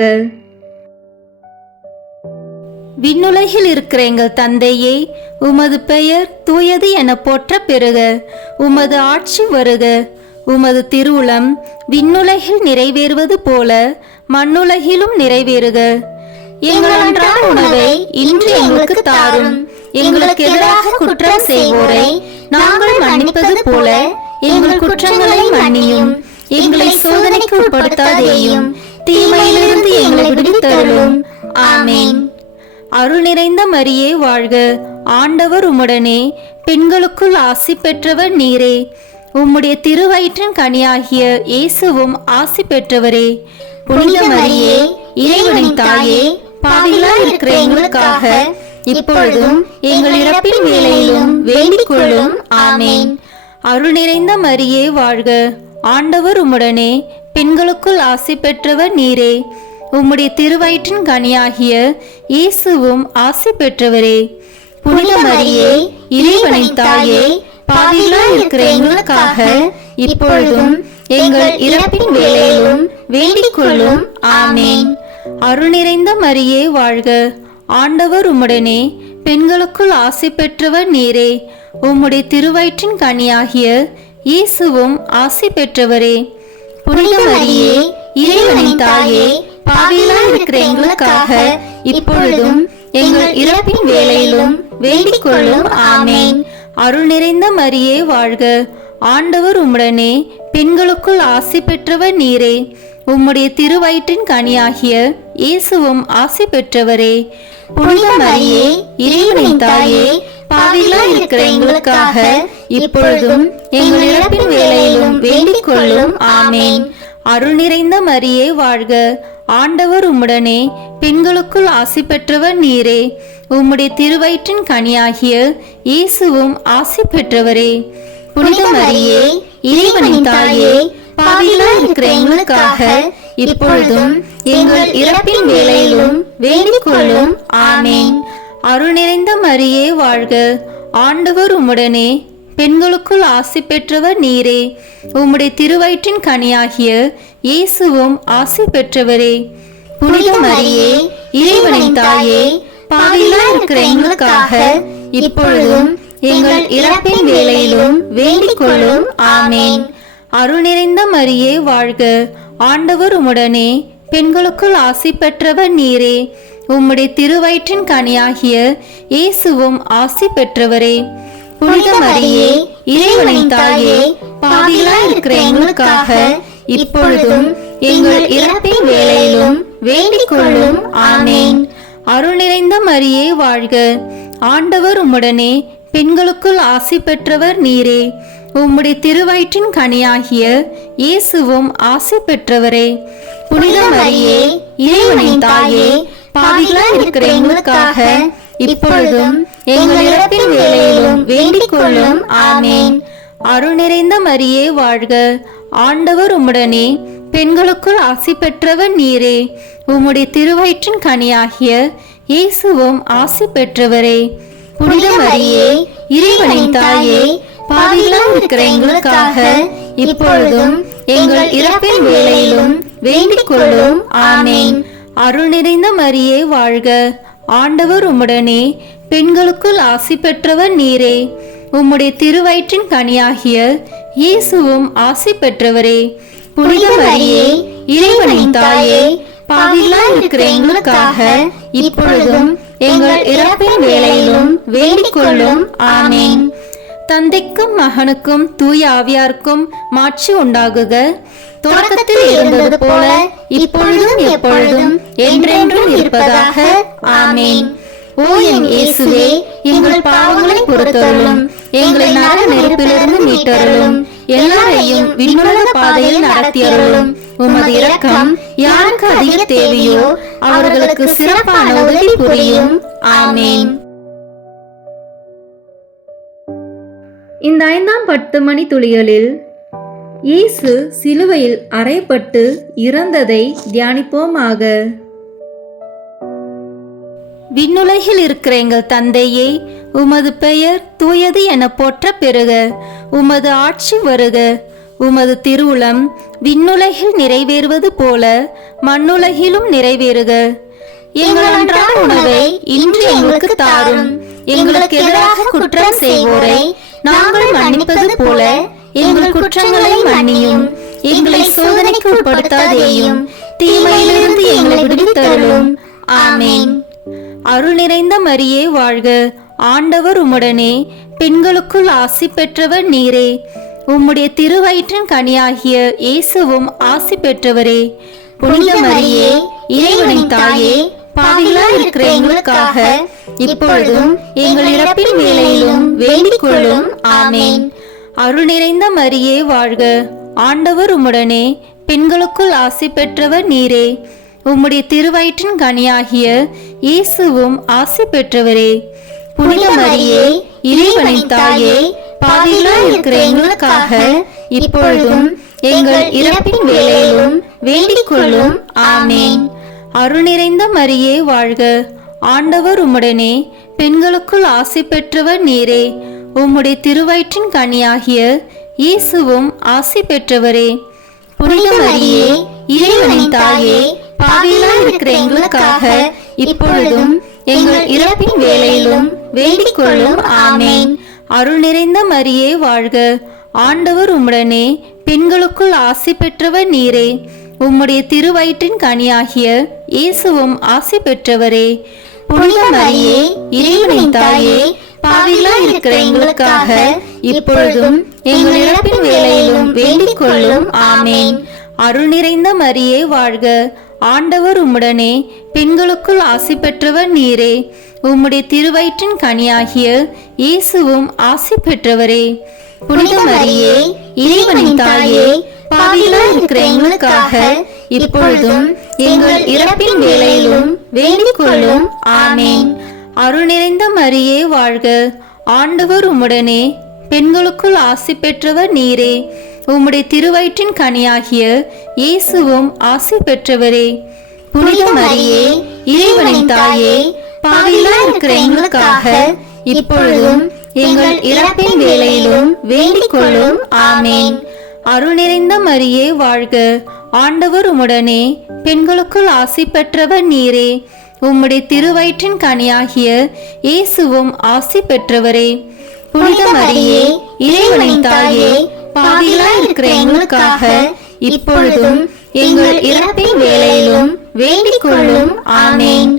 விண்ணுலகில் இருக்கிற எங்கள் தந்தையே, உமது பெயர் தூயது என போற்ற பெறுக. உமது ஆட்சி வருக. உமது திருவுளம் விண்ணுலகில் நிறைவேறுவது போல மண்ணுலகிலும் நிறைவேறுக. எங்கள் அன்றாட உணவை இன்று எங்களுக்கு தாரும். எங்களுக்கு எதிராக குற்றம் செய்வோரை நாங்கள் மன்னிப்பது போல எங்கள் குற்றங்களை மன்னியும். எங்களை சோதனைக்கு உட்படுத்தாதேயும், தீமையிலிருந்து எங்களை விடுவித்தருளும். ஆமேன். அருள் நிறைந்த மரியே வாழ்க. ஆண்டவர் உம்முடனே, பெண்களுக்குள் ஆசி பெற்றவர் நீரே. உம்முடைய திருவயிற்றின் கனியாகிய இயேசுவும் ஆசி பெற்றவரே. புனித மரியே, இறைவனின் தாயே, பாவிகளாய் இருக்கிற எங்களுக்காக இப்பொழுதும் எங்கள் இறப்பின் வேளையிலும் வேண்டிக் கொள்ளும். ஆமேன். அருள் நிறைந்த மரியே வாழ்க. ஆண்டவர் உம்முடனே, பெண்களுக்குள் ஆசி பெற்றவர் நீரே. உம்முடைய திருவயிற்றின் கனியாகிய இயேசுவும் ஆசி பெற்றவரே. புனித மரியே, இறைவனின் தாயே, பாவிகளாய் இருக்கிற எங்களுக்காக இப்பொழுதும் எங்கள் இறப்பின் வேளையிலும் வேண்டிக் கொள்ளும். ஆமேன். அருள் நிறைந்த மரியே வாழ்க. ஆண்டவர் உம்முடனே, பெண்களுக்குள் ஆசி பெற்றவர் நீரே. உம்முடைய திருவயிற்றின் கனியாகிய இயேசுவும் ஆசி பெற்றவரே. புனித மரியே, இறைவனின் தாயே, பாவிகளாய் இருக்கிற எங்களுக்காக இப்பொழுதும் எங்கள் இறப்பின் வேளையிலும் வேண்டிக் கொள்ளும். ஆமேன். அருள் நிறைந்த மரியே வாழ்க. ஆண்டவர் உம்முடனே, பெண்களுக்குள் ஆசி பெற்றவர் நீரே. உம்முடைய திருவயிற்றின் கனியாகிய இயேசுவும் ஆசி பெற்றவரே. புனித மரியே, இறைவனின் தாயே, பாவிகளாய் இருக்கிற எங்களுக்காக இப்பொழுதும் எங்கள் இறப்பின் வேளையிலும் வேண்டிக் கொள்ளும். ஆமேன். அருள் நிறைந்த மரியே வாழ்க. ஆண்டவர் உம்முடனே, பெண்களுக்குள் ஆசி பெற்றவர் நீரே. உம்முடைய திருவயிற்றின் கனியாகிய இயேசுவும் ஆசி பெற்றவரே. புனித மரியே, இறைவனின் தாயே, பாவிகளாய் இருக்கிற எங்களுக்காக இப்பொழுதும் எங்கள் இறப்பின் வேளையிலும் வேண்டிக் கொள்ளும். ஆமேன். அருள் நிறைந்த மரியே வாழ்க. ஆண்டவர் உம்முடனே, பெண்களுக்குள் ஆசி பெற்றவர் நீரே. உம்முடைய திருவயிற்றின் கனியாகிய இயேசுவும் ஆசி பெற்றவரே. புனித மரியே, இறைவனின் தாயே, பாவிகளாய் இருக்கிற எங்களுக்காக இப்பொழுதும் எங்கள் இறப்பின் வேளையிலும் வேண்டிக் கொள்ளும். ஆமேன். அருள் நிறைந்த மரியே வாழ்க. ஆண்டவர் உம்முடனே, பெண்களுக்குள் ஆசி பெற்றவர் நீரே. உம்முடைய திருவயிற்றின் கனியாகிய இயேசுவும் ஆசி பெற்றவரே. புனித மரியே, இறைவனின் தாயே, பாவிகளாய் இருக்கிற எங்களுக்காக இப்பொழுதும் எங்கள் இறப்பின் வேளையிலும் வேண்டிக் கொள்ளும். ஆமேன். அருள் நிறைந்த மரியே வாழ்க. ஆண்டவர் உம்முடனே, பெண்களுக்குள் ஆசி பெற்றவர் நீரே. உம்முடைய திருவயிற்றின் கனியாகிய இயேசுவும் ஆசி பெற்றவரே. புனித மரியே, இறைவனின் தாயே, பாவிகளாய் இருக்கிற எங்களுக்காக இப்பொழுதும் எங்கள் இறப்பின் வேளையிலும் வேண்டிக் கொள்ளும். ஆமேன். அருள் நிறைந்த மரியே வாழ்க. ஆண்டவர் உம்முடனே, பெண்களுக்குள் ஆசி பெற்றவர் நீரே. உம்முடைய திருவயிற்றின் கனியாகிய இயேசுவும் ஆசி பெற்றவரே. புனித மரியே, இறைவனின் தாயே, பாவிகளாய் இருக்கிற எங்களுக்காக இப்பொழுதும் எங்கள் இறப்பின் வேளையிலும் வேண்டிக் கொள்ளும். ஆமேன். அருள் நிறைந்த மரியே வாழ்க. ஆண்டவர் உம்முடனே, பெண்களுக்குள் ஆசி பெற்றவர் நீரே. உம்முடைய திருவயிற்றின் கனியாகிய இயேசுவும் ஆசி பெற்றவரே. புனித மரியே, இறைவனின் தாயே, பாவிகளாய் இருக்கிற எங்களுக்காக இப்பொழுதும் எங்கள் இறப்பின் வேளையிலும் வேண்டிக் கொள்ளும். ஆமேன். தந்தைக்கும் மகனுக்கும் தூய ஆவியாருக்கும் மாட்சி உண்டாகுக. தொடக்கத்தில் இருந்தது போல இப்பொழுதும் எப்பொழுதும் என்றென்றும் இருப்பதாக. ஆமேன். ஓ என் இயேசுவே, எங்கள் பாவங்களை பொறுத்தருளும், எங்களை நரக நெருப்பிலிருந்து மீட்டருளும், எல்லாரையும் விண்ணுலக பாதையில் நடத்தியருளும். உமது இரக்கம் யாருக்கு அதிக தேவையோ அவர்களுக்கு சிறப்பான உதவி புரியும். ஆமேன். இந்த 5ஆம் 10 மணி துளிகளில் இயேசு சிலுவையில் அறையப்பட்டு இறந்ததை தியானிப்போமாக. விண்ணுலகில் இருக்கிற எங்கள் தந்தையே, உமது பெயர் தூயது என போற்ற பெறுக. உமது ஆட்சி வருக. உமது திருவுளம் விண்ணுலகில் நிறைவேறுவது போல மண்ணுலகிலும் நிறைவேறுக. எங்கள் அன்றாட உணவை இன்று எங்களுக்கு தாரும். எங்களுக்கு எதிராக குற்றம் செய்வோரை நாங்கள் மன்னிப்பது போல எங்கள் குற்றங்களை மன்னியும். எங்களை சோதனைக்கு உட்படுத்தாதேயும், தீமையிலிருந்து எங்களை விடுவித்தருளும். ஆமேன். அருள் நிறைந்த மரியே வாழ்க. ஆண்டவர் உம்முடனே, பெண்களுக்குள் ஆசி பெற்றவர் நீரே. உம்முடைய திருவயிற்றின் கனியாகிய இயேசுவும் ஆசி பெற்றவரே. புனித மரியே, இறைவனின் தாயே, பாவிகளாய் இருக்கிற எங்களுக்காக இப்பொழுதும் எங்கள் இறப்பின் வேளையிலும் வேண்டிக் கொள்ளும். ஆமேன். அருள் நிறைந்த மரியே வாழ்க. ஆண்டவர் உம்முடனே, பெண்களுக்குள் ஆசி பெற்றவர் நீரே. உம்முடைய திருவயிற்றின் கனியாகிய இயேசுவும் ஆசி பெற்றவரே. புனித மரியே, இறைவனின் தாயே, பாவிகளாய் இருக்கிற எங்களுக்காக இப்பொழுதும் எங்கள் இறப்பின் வேளையிலும் வேண்டிக் கொள்ளும். ஆமேன். அருள் நிறைந்த மரியே வாழ்க. ஆண்டவர் உம்முடனே, பெண்களுக்குள் ஆசி பெற்றவர் நீரே. உம்முடைய திருவயிற்றின் கனியாகிய இயேசுவும் ஆசி பெற்றவரே. புனித மரியே, இறைவனின் தாயே, பாவிகளாய் இருக்கிற எங்களுக்காக இப்பொழுதும் எங்கள் இறப்பின் வேளையிலும் வேண்டிக் கொள்ளும். ஆமேன். அருள் நிறைந்த மரியே வாழ்க. ஆண்டவர் உம்முடனே, பெண்களுக்குள் ஆசி பெற்றவர் நீரே. உம்முடைய திருவயிற்றின் கனியாகிய இயேசுவும் ஆசி பெற்றவரே. புனித மரியே, இறைவனின் தாயே, பாவிகளாய் இருக்கிற எங்களுக்காக இப்பொழுதும் எங்கள் இறப்பின் வேளையிலும் வேண்டிக் கொள்ளும். ஆமேன். அருள் நிறைந்த மரியே வாழ்க. ஆண்டவர் உம்முடனே, பெண்களுக்குள் ஆசி பெற்றவர் நீரே. உம்முடைய திருவயிற்றின் கனியாகிய இயேசுவும் ஆசி பெற்றவரே. புனித மரியே, இறைவனின் தாயே, பாவிகளாய் இருக்கிற எங்களுக்காக இப்பொழுதும் எங்கள் இறப்பின் வேளையிலும் வேண்டிக் கொள்ளும். ஆமேன். அருள் நிறைந்த மரியே வாழ்க. ஆண்டவர் உம்முடனே, பெண்களுக்குள் ஆசி பெற்றவர் நீரே. உம்முடைய திருவயிற்றின் கனியாகிய இயேசுவும் ஆசி பெற்றவரே. புனித மரியே, இறைவனின் தாயே, பாவிகளாய் இருக்கிற எங்களுக்காக இப்பொழுதும் எங்கள் இறப்பின் வேளையிலும் வேண்டிக் கொள்ளும். ஆமேன். அருள் நிறைந்த மரியே வாழ்க. ஆண்டவர் உம்முடனே, பெண்களுக்குள் ஆசி பெற்றவர் நீரே. உம்முடைய திருவயிற்றின் கனியாகிய இயேசுவும் ஆசி பெற்றவரே. புனித மரியே, இறைவனின் தாயே, பாவிகளாய் இருக்கிற எங்களுக்காக இப்பொழுதும் எங்கள் இறப்பின் வேளையிலும் வேண்டிக் கொள்ளும். ஆமேன்.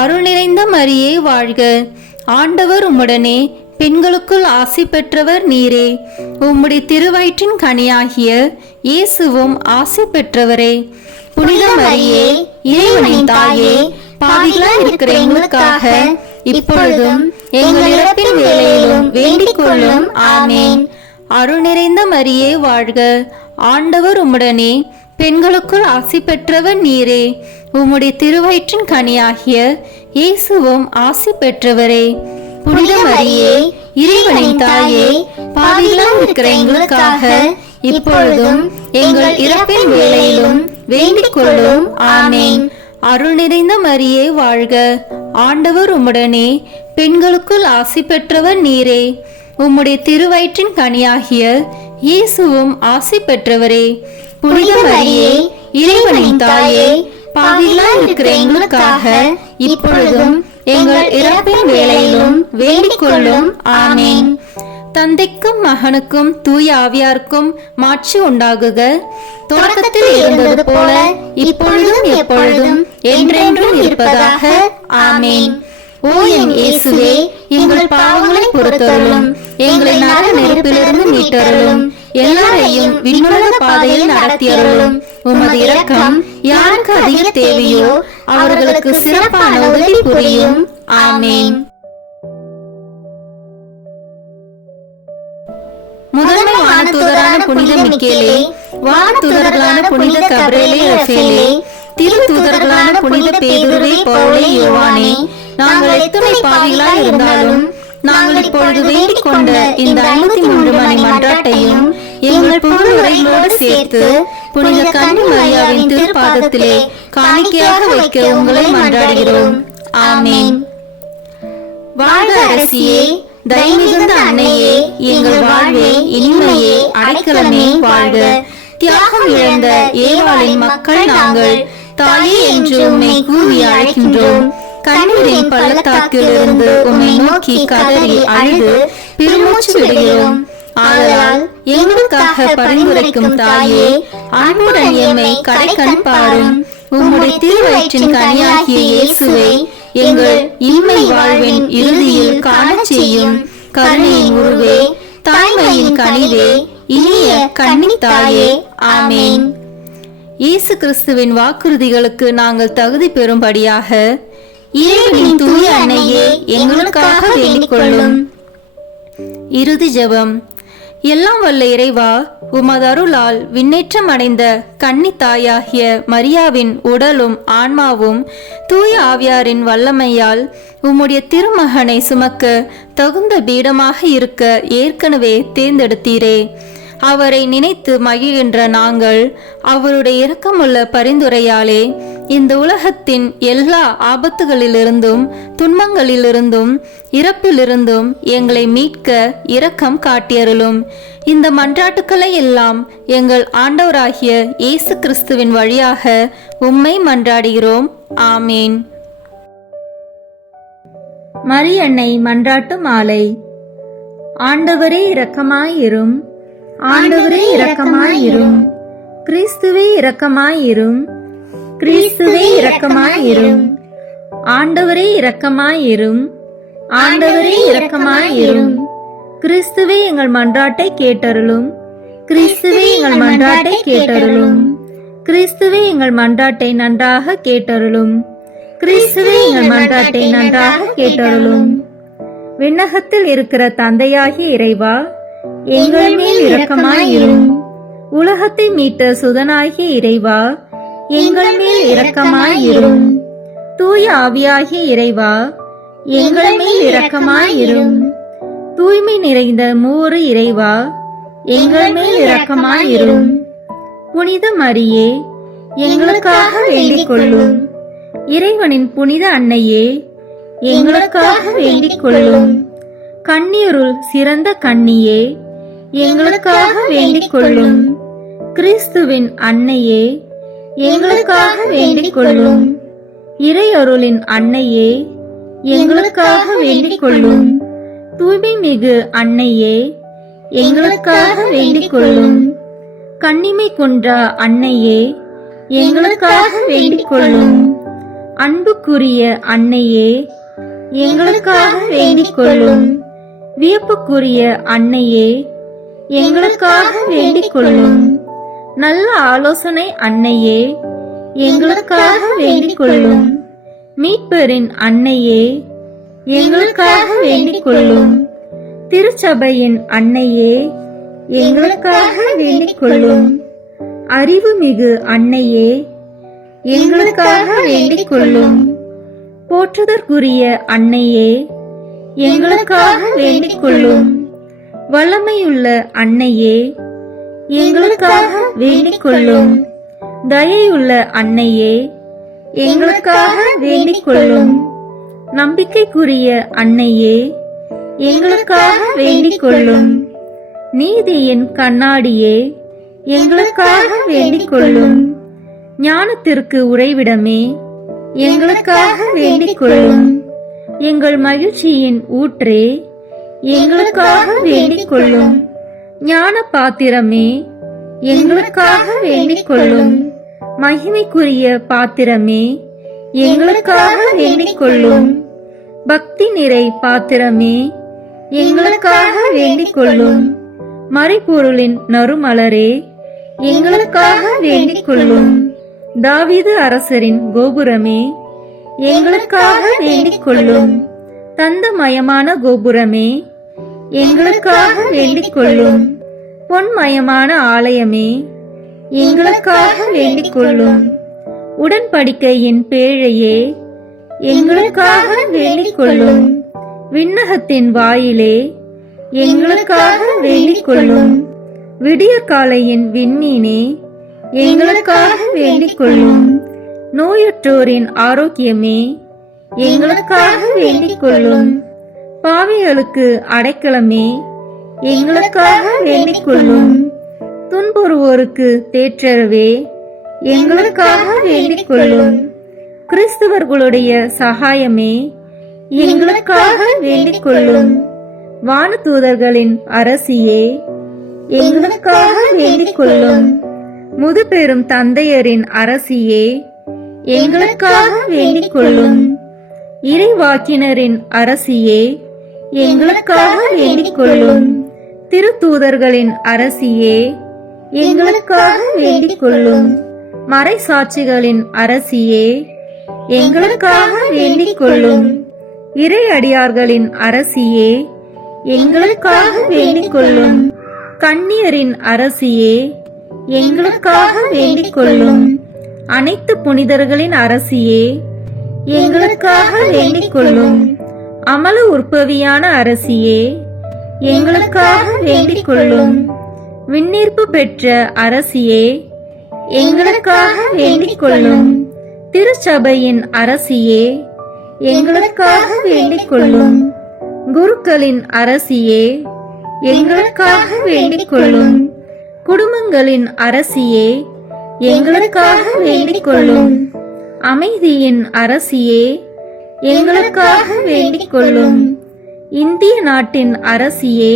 அருள் நிறைந்த மரியே வாழ்க. ஆண்டவர் உம்முடனே, பெண்களுக்குள் ஆசி பெற்றவர் நீரே. உம்முடைய திருவயிற்றின் கனியாகிய இயேசுவும் ஆசி பெற்றவரே. புனித மரியே, இறைவனின் தாயே, பாவிகளாய் இருக்கிற எங்களுக்காக இப்பொழுதும் எங்கள் இறப்பின் வேளையிலும் வேண்டிக் கொள்ளும். ஆமேன். அருள் நிறைந்த மரியே வாழ்க. ஆண்டவர் உம்முடனே, பெண்களுக்குள் ஆசி பெற்றவர் நீரே. உம்முடைய திருவயிற்றின் கனியாகிய இயேசுவும் ஆசி பெற்றவரே. புனித மரியே, இறைவனின் தாயே, பாவிகளாய் இருக்கிற எங்களுக்காக இப்பொழுதும் எங்கள் இறப்பின் வேளையிலும் வேண்டிக் கொள்ளும். ஆமேன். அருள் நிறைந்த மரியே வாழ்க. ஆண்டவர் உம்முடனே, பெண்களுக்குள் ஆசி பெற்றவர் நீரே. உம்முடைய திருவயிற்றின் கனியாகிய இயேசுவும் ஆசி பெற்றவரே. புனித மரியே, இறைவனின் தாயே, பாவிகளாய் இருக்கிற எங்களுக்காக இப்பொழுதும் எங்கள் இறப்பின் வேளையிலும் வேண்டிக் கொள்ளும். ஆமேன். தந்தைக்கும் மகனுக்கும் தூய ஆவியாருக்கும் மாட்சி உண்டாகுக. தொடக்கத்தில் இருந்தது போல இப்பொழுதும் எப்பொழுதும் என்றென்றும் இருப்பதாக. ஆமேன். ஓ என் இயேசுவே, எங்கள் பாவங்களை பொறுத்தருளும், எங்களை நரக நெருப்பிலிருந்து மீட்டருளும். எல்லாரையும் விண்ணுலக பாதையில் நடத்தியருளும். உமது இரக்கம் யாருக்கு அதிக தேவையோ அவர்களுக்கு சிறப்பான உதவி புரியும். ஆமேன். முதன்மை வானதூதரான புனித மிக்கேலே, வானதூதர்களான புனித கபிரியேலே, ரஃபேலே, திருத்தூதர்களான புனித பேதுருவே, பவுலே, யோவானே, நாங்கள் எத்தனை பாவிகளாய் இருந்தாலும் நாங்கள் இப்பொழுது வேண்டிக் கொண்ட இந்த 53 மணி மன்றாட்டையும் எங்கள் புகழுரைகளோடு சேர்த்து புனித கன்னி மரியாவின் திருப்பாதத்திலே காணிக்கையாக வைக்க உங்களை மன்றாடுகிறோம். ஆமேன். வாழ்க அரசியே, தயமிகுந்த அன்னையே, எங்கள் வாழ்வே, இனிமையே, அடைக்கலமே, வாழ்க. தியாகம் இழந்த ஏவாளின் மக்கள் நாங்கள், தாயே என்று உம்மை கூவி அழைக்கின்றோம். கண்ணீரின் பள்ளத்தாக்கில் இருந்து உம்மை நோக்கி கதறி அழுது பெருமூச்சு விடுகிறோம். ஆதலால் எங்களுக்காக பரிந்துரைக்கும் தாயே, அன்புடன் எம்மை கடைக்கண் பாரும். உம்முடைய திருவயிற்றின் கனியாகிய இயேசுவை எங்கள் இம்மை வாழ்வின் இறுதியில் காணச் செய்யும். கருணையின் உருவே, தாய்மையின் கனிவே, இனிய கன்னித் தாயே. ஆமேன். இயேசு கிறிஸ்துவின் வாக்குறுதிகளுக்கு நாங்கள் தகுதி பெறும்படியாக இறைவனின் தூய அன்னையே, எங்களுக்காக வேண்டிக் கொள்ளும். இறுதி ஜெபம். எல்லாம் வல்ல இறைவா, உமது அருளால் விண்ணேற்றம் அடைந்த கன்னி தாயாகிய மரியாவின் உடலும் ஆன்மாவும் தூய ஆவியாரின் வல்லமையால் உம்முடைய திருமகனை சுமக்க தகுந்த பீடமாக இருக்க ஏற்கனவே தேர்ந்தெடுத்தீரே. அவரை நினைத்து மகிழ்கின்ற நாங்கள் அவருடைய இரக்கமுள்ள பரிந்துரையாலே இந்த உலகத்தின் எல்லா ஆபத்துகளிலிருந்தும் துன்பங்களிலிருந்தும் இறப்பிலிருந்தும் எங்களை மீட்க இரக்கம் காட்டியருளும். இந்த மன்றாட்டுக்களை எல்லாம் எங்கள் ஆண்டவராகிய இயேசு கிறிஸ்துவின் வழியாக உம்மை மன்றாடுகிறோம். ஆமேன். மரியன்னை மன்றாட்டு மாலை. ஆண்டவரே இரக்கமாயிரும். ஆண்டவரே இரக்கமாயிரும். கிறிஸ்துவே இரக்கமாயிரும். கிறிஸ்துவே இரக்கமாயிரும். ஆண்டவரே இரக்கமாயிரும். ஆண்டவரே இரக்கமாயிரும். கிறிஸ்துவே எங்கள் மன்றாட்டை கேட்டருளும். கிறிஸ்துவே எங்கள் மன்றாட்டை கேட்டருளும். கிறிஸ்துவே எங்கள் மன்றாட்டை நன்றாக கேட்டருளும். கிறிஸ்துவே எங்கள் மன்றாட்டை நன்றாக கேட்டருளும். விண்ணகத்தில் இருக்கிற தந்தையாகிய இறைவா, எங்கள் மேல் இரக்கமாயிரும். உலகத்தை மீட்ட சுதனாகிய இறைவா, எங்கள் மேல் இரக்கமாயிரும். தூய ஆவியாகிய இறைவா, எங்கள் மேல் இரக்கமாயிரும். தூய்மை நிறைந்த மூவரு இறைவா, எங்கள் மேல் இரக்கமாயிரும். புனித மரியே, எங்களுக்காக வேண்டிக் கொள்ளும். இறைவனின் புனித அன்னையே, எங்களுக்காக வேண்டிக் கொள்ளும். கன்னியருள் சிறந்த கன்னியே, எங்களுக்காக வேண்டிக் கொள்ளும். கிறிஸ்துவின் அன்னையே, எங்களுக்காக வேண்டிக் கொள்ளும். இறையருளின் அன்னையே, எங்களுக்காக வேண்டிக் கொள்ளும். தூய்மை மிகு அன்னையே, எங்களுக்காக வேண்டிக் கொள்ளும். கன்னிமை குன்றா அன்னையே, எங்களுக்காக வேண்டிக் கொள்ளும். அன்புக்குரிய அன்னையே, எங்களுக்காக வேண்டிக் கொள்ளும். வியப்புக்குரிய அன்னையே, எங்களுக்காக வேண்டிக் கொள்ளும். நல்ல ஆலோசனை அன்னையே, எங்களுக்காக வேண்டிக் கொள்ளும். மீட்பரின் அன்னையே, எங்களுக்காக வேண்டிக் கொள்ளும். திருச்சபையின் அன்னையே, எங்களுக்காக வேண்டிக் கொள்ளும். அறிவுமிகு அன்னையே, எங்களுக்காக வேண்டிக் கொள்ளும். போற்றுதற்குரிய அன்னையே, எங்களுக்காக வேண்டிக் கொள்ளும். வல்லமையுள்ள அன்னையே, எங்களுக்காக வேண்டிக் கொள்ளும். தயையுள்ள அன்னையே, எங்களுக்காக வேண்டிக் கொள்ளும். நம்பிக்கைக்குரிய அன்னையே, எங்களுக்காக வேண்டிக் கொள்ளும். நீதியின் கண்ணாடியே, எங்களுக்காக வேண்டிக் கொள்ளும். ஞானத்திற்கு உறைவிடமே, எங்களுக்காக வேண்டிக் கொள்ளும். எங்கள் மகிழ்ச்சியின் ஊற்றே, எங்களுக்காக வேண்டிக் கொள்ளும். ஞான பாத்திரமே, எங்களுக்காக வேண்டிக் கொள்ளும். மகிமைக்குரிய பாத்திரமே, எங்களுக்காக வேண்டிக் கொள்ளும். பக்தி நிறை பாத்திரமே, எங்களுக்காக வேண்டிக் கொள்ளும். மறைபொருளின் நறுமலரே, எங்களுக்காக வேண்டிக் கொள்ளும். தாவீது அரசரின் கோபுரமே, எங்களுக்காக வேண்டிக் கொள்ளும். தந்தமயமான கோபுரமே, எங்களுக்காக வேண்டிக் கொள்ளும். பொன்மயமான ஆலயமே, எங்களுக்காக வேண்டிக் கொள்ளும். உடன்படிக்கையின் பேழையே, எங்களுக்காக வேண்டிக் கொள்ளும். விண்ணகத்தின் வாயிலே, எங்களுக்காக வேண்டிக் கொள்ளும். விடியற்காலையின் விண்மீனே, எங்களுக்காக வேண்டிக் கொள்ளும். நோயுற்றோரின் ஆரோக்கியமே, எங்களுக்காக வேண்டிக் கொள்ளும். பாவிகளுக்கு அடைக்கலமே, எங்களுக்காக வேண்டிக் கொள்ளும். துன்புறுவோருக்கு தேற்றரவே, எங்களுக்காக வேண்டிக் கொள்ளும். கிறிஸ்தவர்களுடைய சகாயமே, எங்களுக்காக வேண்டிக் கொள்ளும். வானதூதர்களின் அரசியே, எங்களுக்காக வேண்டிக் கொள்ளும். முதுபெரும் தந்தையரின் அரசியே, எங்களுக்காக வேண்டிக் கொள்ளும். இறைவாக்கினரின் அரசியே, எங்களுக்காக வேண்டிக் கொள்ளும். திருத்தூதர்களின் அரசியே, எங்களுக்காக வேண்டிக் கொள்ளும். மறைசாட்சிகளின் அரசியே, எங்களுக்காக வேண்டிக் கொள்ளும். இறையடியார்களின் அரசியே, எங்களுக்காக வேண்டிக் கொள்ளும். கன்னியரின் அரசியே, எங்களுக்காக வேண்டிக் கொள்ளும். அனைத்து புனிதர்களின் அரசியே, எங்களுக்காக வேண்டிக் கொள்ளும். அமல உற்பவியான அரசியே, எங்களுக்காக வேண்டிக் கொள்ளும். விண்ணீர்ப்பு பெற்ற அரசியே, எங்களுக்காக வேண்டிக் கொள்ளும். திருச்சபையின் அரசியே, எங்களுக்காக வேண்டிக் கொள்ளும். குருக்களின் அரசியே, எங்களுக்காக வேண்டிக் கொள்ளும். குடும்பங்களின் அரசியே, எங்களுக்காக வேண்டிக் கொள்ளும். அமைதியின் அரசியே, எங்களுக்காக வேண்டிக் கொள்ளும். இந்திய நாட்டின் அரசியே,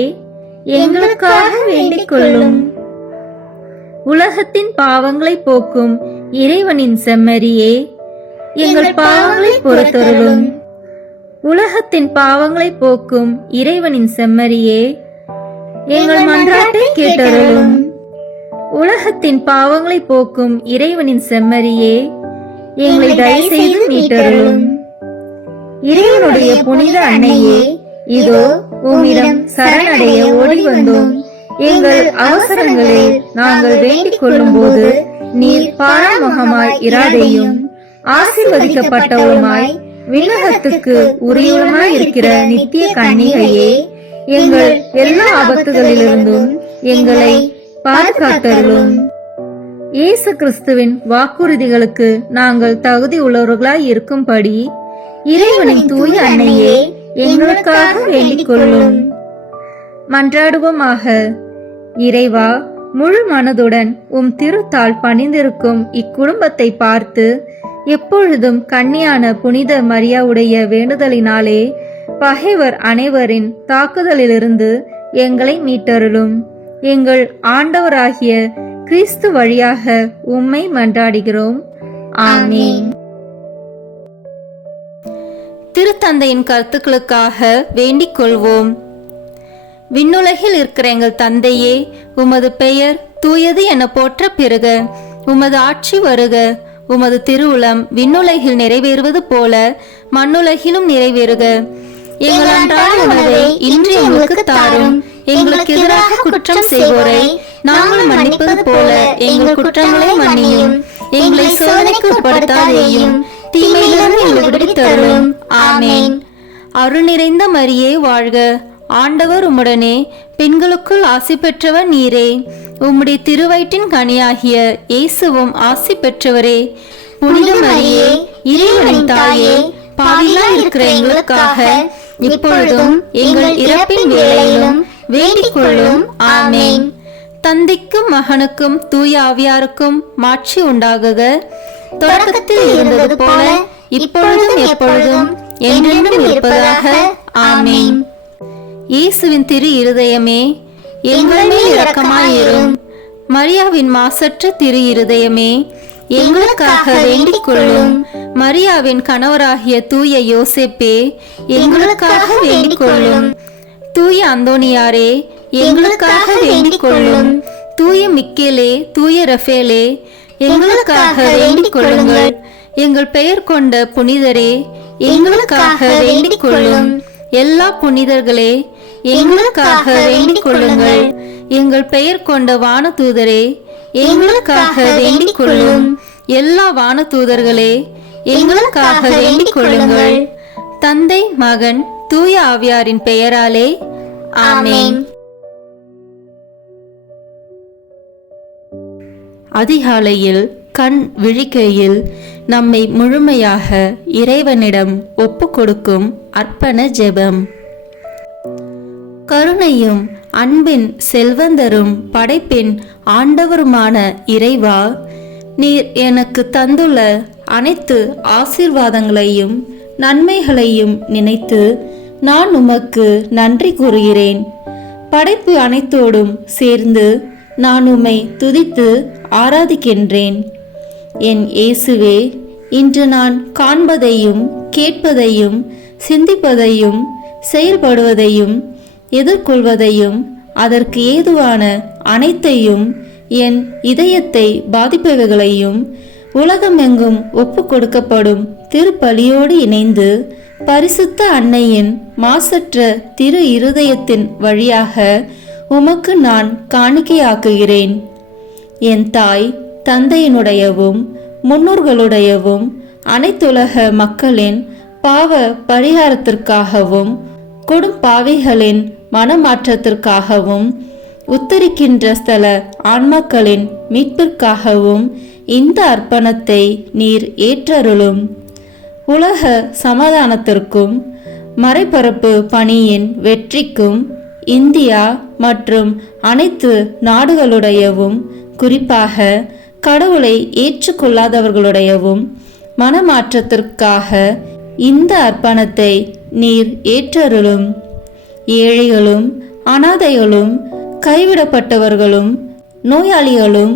எங்களுக்காக வேண்டிக் கொள்ளும். உலகத்தின் பாவங்களை போக்கும் இறைவனின் செம்மறியே, எங்கள் பாவங்களை பொறுத்தருளும். உலகத்தின் பாவங்களை போக்கும் இறைவனின் செம்மறியே, எங்கள் மன்றாட்டை கேட்டருளும். உலகத்தின் பாவங்களை போக்கும் இறைவனின் செம்மறியே, எங்களை தயவு செய்து மீட்டருளும். இறைவனுடைய புனித அன்னையே, இதோ உம்மிடம் சரணடைய ஓடி வந்தோம். எங்கள் அவசரங்களில் நாங்கள் வேண்டிக் கொள்ளும் போது நீர் பாராமுகமாய் இராதேயும். ஆசீர்வதிக்கப்பட்டவளுமாய் விண்ணகத்துக்கு உரியவளுமாய் இருக்கிற நித்திய கன்னிகையே, எங்கள் எல்லா ஆபத்துகளிலிருந்தும் எங்களை பாதுகாத்தருளும். இயேசு கிறிஸ்துவின் வாக்குறுதிகளுக்கு நாங்கள் தகுதி உள்ளவர்களாய் இருக்கும்படி இறைவனின் தூய அன்னையே, எங்களுக்காக வேண்டிக் கொள்ளும். மன்றாடுவோமாக. இறைவா, முழு மனதுடன் உம் திருத்தால் பணிந்திருக்கும் இக்குடும்பத்தை பார்த்து எப்பொழுதும் கன்னியான புனித மரியாவுடைய வேண்டுதலினாலே பகைவர் அனைவரின் தாக்குதலிலிருந்து எங்களை மீட்டருளும். எங்கள் ஆண்டவராகிய கிறிஸ்து வழியாக உம்மை மன்றாடுகிறோம். ஆமென். திருத்தந்தையின் கருத்துக்களுக்காக வேண்டிக் கொள்வோம். விண்ணுலகில் இருக்கிற எங்கள் தந்தையே, உமது பெயர் தூயது என போற்ற பெறுக. உமது ஆட்சி வருக. உமது திருவுளம் விண்ணுலகில் நிறைவேறுவது போல மண்ணுலகிலும் நிறைவேறுக. எங்கள் அன்றாட உணவை இன்று எங்களுக்கு தாரும். எங்களுக்கு எதிராக குற்றம் செய்வோரை நாங்கள் மன்னிப்பது போல எங்கள் குற்றங்களை மன்னியும். எங்களை சோதனைக்கு உட்படுத்தாதேயும், தீமையிலிருந்து எங்களை விடுவித்தருளும். ஆமென். அருள் நிறைந்த மரியே வாழ்க. ஆண்டவர் உம்முடனே, பெண்களுக்குள் ஆசி பெற்றவர் நீரே. உம்முடைய திருவயிற்றின் கனியாகிய இயேசுவும் ஆசி பெற்றவரே. புனித மரியே, இறைவனின் தாயே, பாவிகளாய் இருக்கிற எங்களுக்காக இப்பொழுதும் எங்கள் இறப்பின் வேளையிலும் வேண்டிக் கொள்ளும். ஆமென். தந்தைக்கும் மகனுக்கும் தூய ஆவியாருக்கும் மாட்சி உண்டாகுக. தொடக்கத்தில் இருந்தது போல இப்பொழுதும் எப்பொழுதும் என்றென்றும் இருப்பதாக. ஆமென். இயேசுவின் திரு இருதயமே, எங்கள் மேல் இரக்கமாயிரும். மரியாவின் மாசற்ற திரு இருதயமே, எங்களுக்காக வேண்டிக் கொள்ளும். மரியாவின் கணவராகிய தூய யோசேப்பே, எங்களுக்காக வேண்டிக் கொள்ளும். தூய அந்தோனியாரே எங்களுக்காக வேண்டிக் கொள்ளும். தூய மிக்கேலே, தூய ரஃபேலே எங்களுக்காக வேண்டிக் கொள்ளுங்கள். எங்கள் பெயர் கொண்ட புனிதரே எங்களுக்காக வேண்டிக் கொள்ளும். எல்லா புனிதர்களே எங்களுக்காக வேண்டிக் கொள்ளுங்கள். எங்கள் பெயர் கொண்ட வானதூதரே எங்களுக்காக வேண்டிக் கொள்ளும். எல்லா வானதூதர்களே எங்களுக்காக வேண்டிக் கொள்ளுங்கள். தந்தை, மகன், தூய ஆவியாரின் பெயராலே ஆமென். அதிகாலையில் கண் விழிக்கையில் நம்மை முழுமையாக இறைவனிடம் ஒப்பு கொடுக்கும் அர்ப்பண ஜெபம். கருணையும் அன்பின் செல்வந்தரும் படைப்பின் ஆண்டவருமான இறைவா, நீர் எனக்கு தந்துள்ள அனைத்து ஆசீர்வாதங்களையும் நன்மைகளையும் நினைத்து நான் உமக்கு நன்றி கூறுகிறேன். படைப்பு அனைத்தோடும் சேர்ந்து நான் உம்மை துதித்து ஆராதிக்கின்றேன். என் இயேசுவே, இன்று நான் காண்பதையும் கேட்பதையும் சிந்திப்பதையும் செயல்படுவதையும் எதிர்கொள்வதையும் அதற்கு ஏதுவான அனைத்தையும் என் இதயத்தை பாதிப்பவைகளையும் உலகமெங்கும் ஒப்பு கொடுக்கப்படும் திருப்பலியோடு இணைந்து பரிசுத்த அன்னையின் மாசற்ற திரு இருதயத்தின் வழியாக உமக்கு நான் காணிக்கையாக்குகிறேன். என் தாய் தந்தையினுடையவும் முன்னோர்களுடையவும் அனைத்துலக மக்களின் பாவ பரிகாரத்திற்காகவும் கொடும்பாவிகளின் மனமாற்றத்திற்காகவும் உத்தரிக்கின்ற ஸ்தல ஆன்மாக்களின் மீட்பிற்காகவும் இந்த அர்ப்பணத்தை நீர் ஏற்றருளும். உலக சமாதானத்திற்கும் மறைபரப்பு பணியின் வெற்றிக்கும் இந்தியா மற்றும் அனைத்து நாடுகளுடையவும் குறிப்பாக கடவுளை ஏற்றுக்கொள்ளாதவர்களுடையவும் மனமாற்றத்திற்காக இந்த அர்ப்பணத்தை நீர் ஏற்றருளும். ஏழைகளும் அனாதைகளும் கைவிடப்பட்டவர்களும் நோயாளிகளும்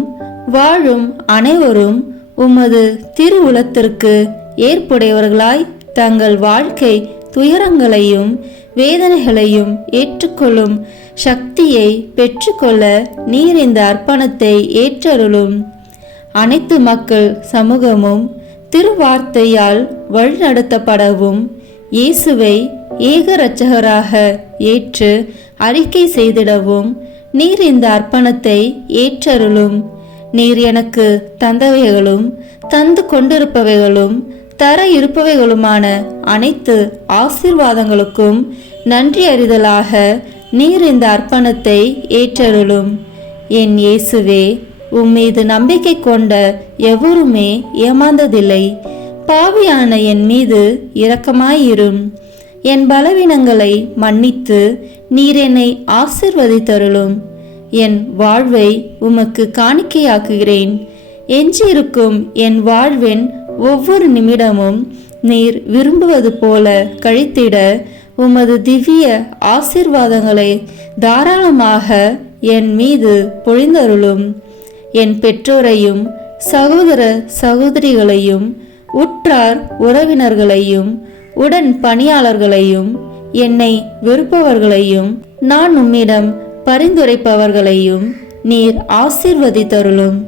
வாழும் அனைவரும் உமது திருவுளத்திற்கு ஏற்புடையவர்களாய் தங்கள் வாழ்க்கை துயரங்களையும் வேதனைகளையும் ஏற்றுக்கொள்ளும் சக்தியை பெற்றுக்கொள்ள நீர் இந்த அர்ப்பணத்தை ஏற்றருளும். அனைத்து மக்கள் சமூகமும் திருவார்த்தையால் வழிநடத்தப்படவும் இயேசுவை ஏக இரட்சகராக ஏற்று அறிக்கை செய்திடவும் நீர் இந்த அர்ப்பணத்தை ஏற்றருளும். நீர் எனக்கு தந்தவைகளும் தந்து கொண்டிருப்பவைகளும் தர இருப்பவைகளுமான அனைத்து ஆசீர்வாதங்களுக்கும் நன்றி அறிதலாக நீர் இந்த அர்ப்பணத்தை ஏற்றருளும். என் இயேசுவே, உம்மீது நம்பிக்கை கொண்ட எவருமே ஏமாந்ததில்லை. பாவியான என் மீது இரக்கமாயிரும். என் பலவீனங்களை மன்னித்து நீர் என்னை ஆசிர்வதித்தருளும். என் வாழ்வை உமக்கு காணிக்கையாக்குகிறேன். எஞ்சியிருக்கும் என் வாழ்வின் ஒவ்வொரு நிமிடமும் நீர் விரும்புவது போல கழித்திட உமது திவ்ய ஆசீர்வாதங்களை தாராளமாக என் மீது பொழிந்தருளும். என் பெற்றோரையும் சகோதர சகோதரிகளையும் உற்றார் உறவினர்களையும் உடன் பணியாளர்களையும் என்னை வெறுப்பவர்களையும் நான் உம்மிடம் பரிந்துரைப்பவர்களையும் நீர் ஆசீர்வதித்தருளும்.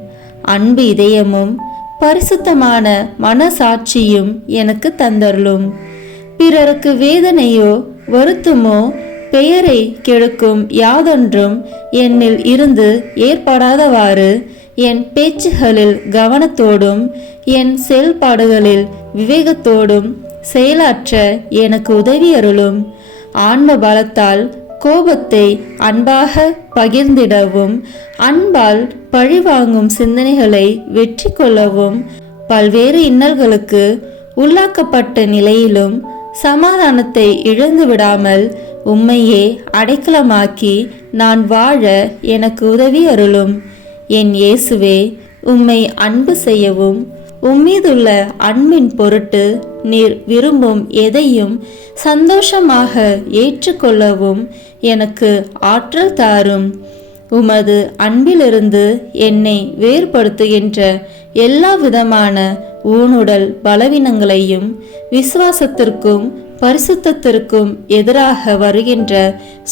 அன்பு இதயமும் பரிசுத்தமான மனசாட்சியும் எனக்கு தந்தருளும். பிறருக்கு வேதனையோ வருத்தமோ பெயரை கெடுக்கும் யாதொன்றும் என்னில் இருந்து ஏற்படாதவாறு என் பேச்சுகளில் கவனத்தோடும் என் செயல்பாடுகளில் விவேகத்தோடும் செயலாற்ற எனக்கு உதவி அருளும். ஆன்ம பலத்தால் கோபத்தை அன்பாக பகிர்ந்திடவும் அன்பால் பழிவாங்கும் சிந்தனைகளை வெற்றி கொள்ளவும் பல்வேறு இன்னல்களுக்கு உள்ளாக்கப்பட்ட நிலையிலும் சமாதானத்தை இழந்து விடாமல் உம்மையே அடைக்கலமாக்கி நான் வாழ எனக்கு உதவி அருளும். என் இயேசுவே, உம்மை அன்பு செய்யவும் உம்மீதுள்ள அன்பின் பொருட்டு நீர் விரும்பும் எதையும் சந்தோஷமாக ஏற்றுக்கொள்ளவும் எனக்கு ஆற்றல் தாரும். உமது அன்பிலிருந்து என்னை வேறுபடுத்துகின்ற எல்லா விதமான ஊனுடல் பலவீனங்களையும் விசுவாசத்திற்கும் பரிசுத்தத்திற்கும் எதிராக வருகின்ற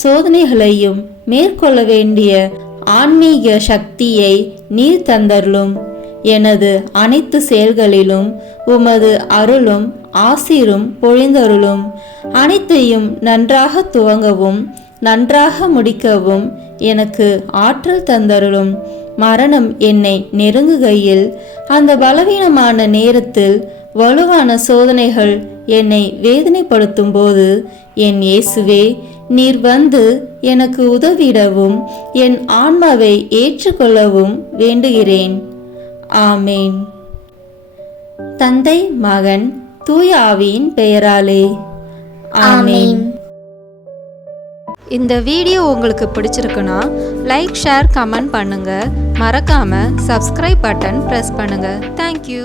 சோதனைகளையும் மேற்கொள்ள வேண்டிய ஆன்மீக சக்தியை நீர் தந்தருளும். எனது அனைத்து செயல்களிலும் உமது அருளும் ஆசீரும் பொழிந்தருளும். அனைத்தையும் நன்றாக துவங்கவும் நன்றாக முடிக்கவும் எனக்கு ஆற்றல் தந்தருளும். மரணம் என்னை நெருங்குகையில் அந்த பலவீனமான நேரத்தில் வலுவான சோதனைகள் என்னை வேதனைப்படுத்தும் போது என் இயேசுவே, நீர் வந்து எனக்கு உதவிடவும் என் ஆன்மாவை ஏற்றுக்கொள்ளவும் வேண்டுகிறேன். ஆமேன். தந்தை, மகன், தூய ஆவியின் பெயராலே ஆமேன். இந்த வீடியோ உங்களுக்கு பிடிச்சிருக்குன்னா லைக், ஷேர், கமெண்ட் பண்ணுங்க. மறக்காம சப்ஸ்கிரைப் பட்டன் பிரஸ் பண்ணுங்க. தேங்க்யூ.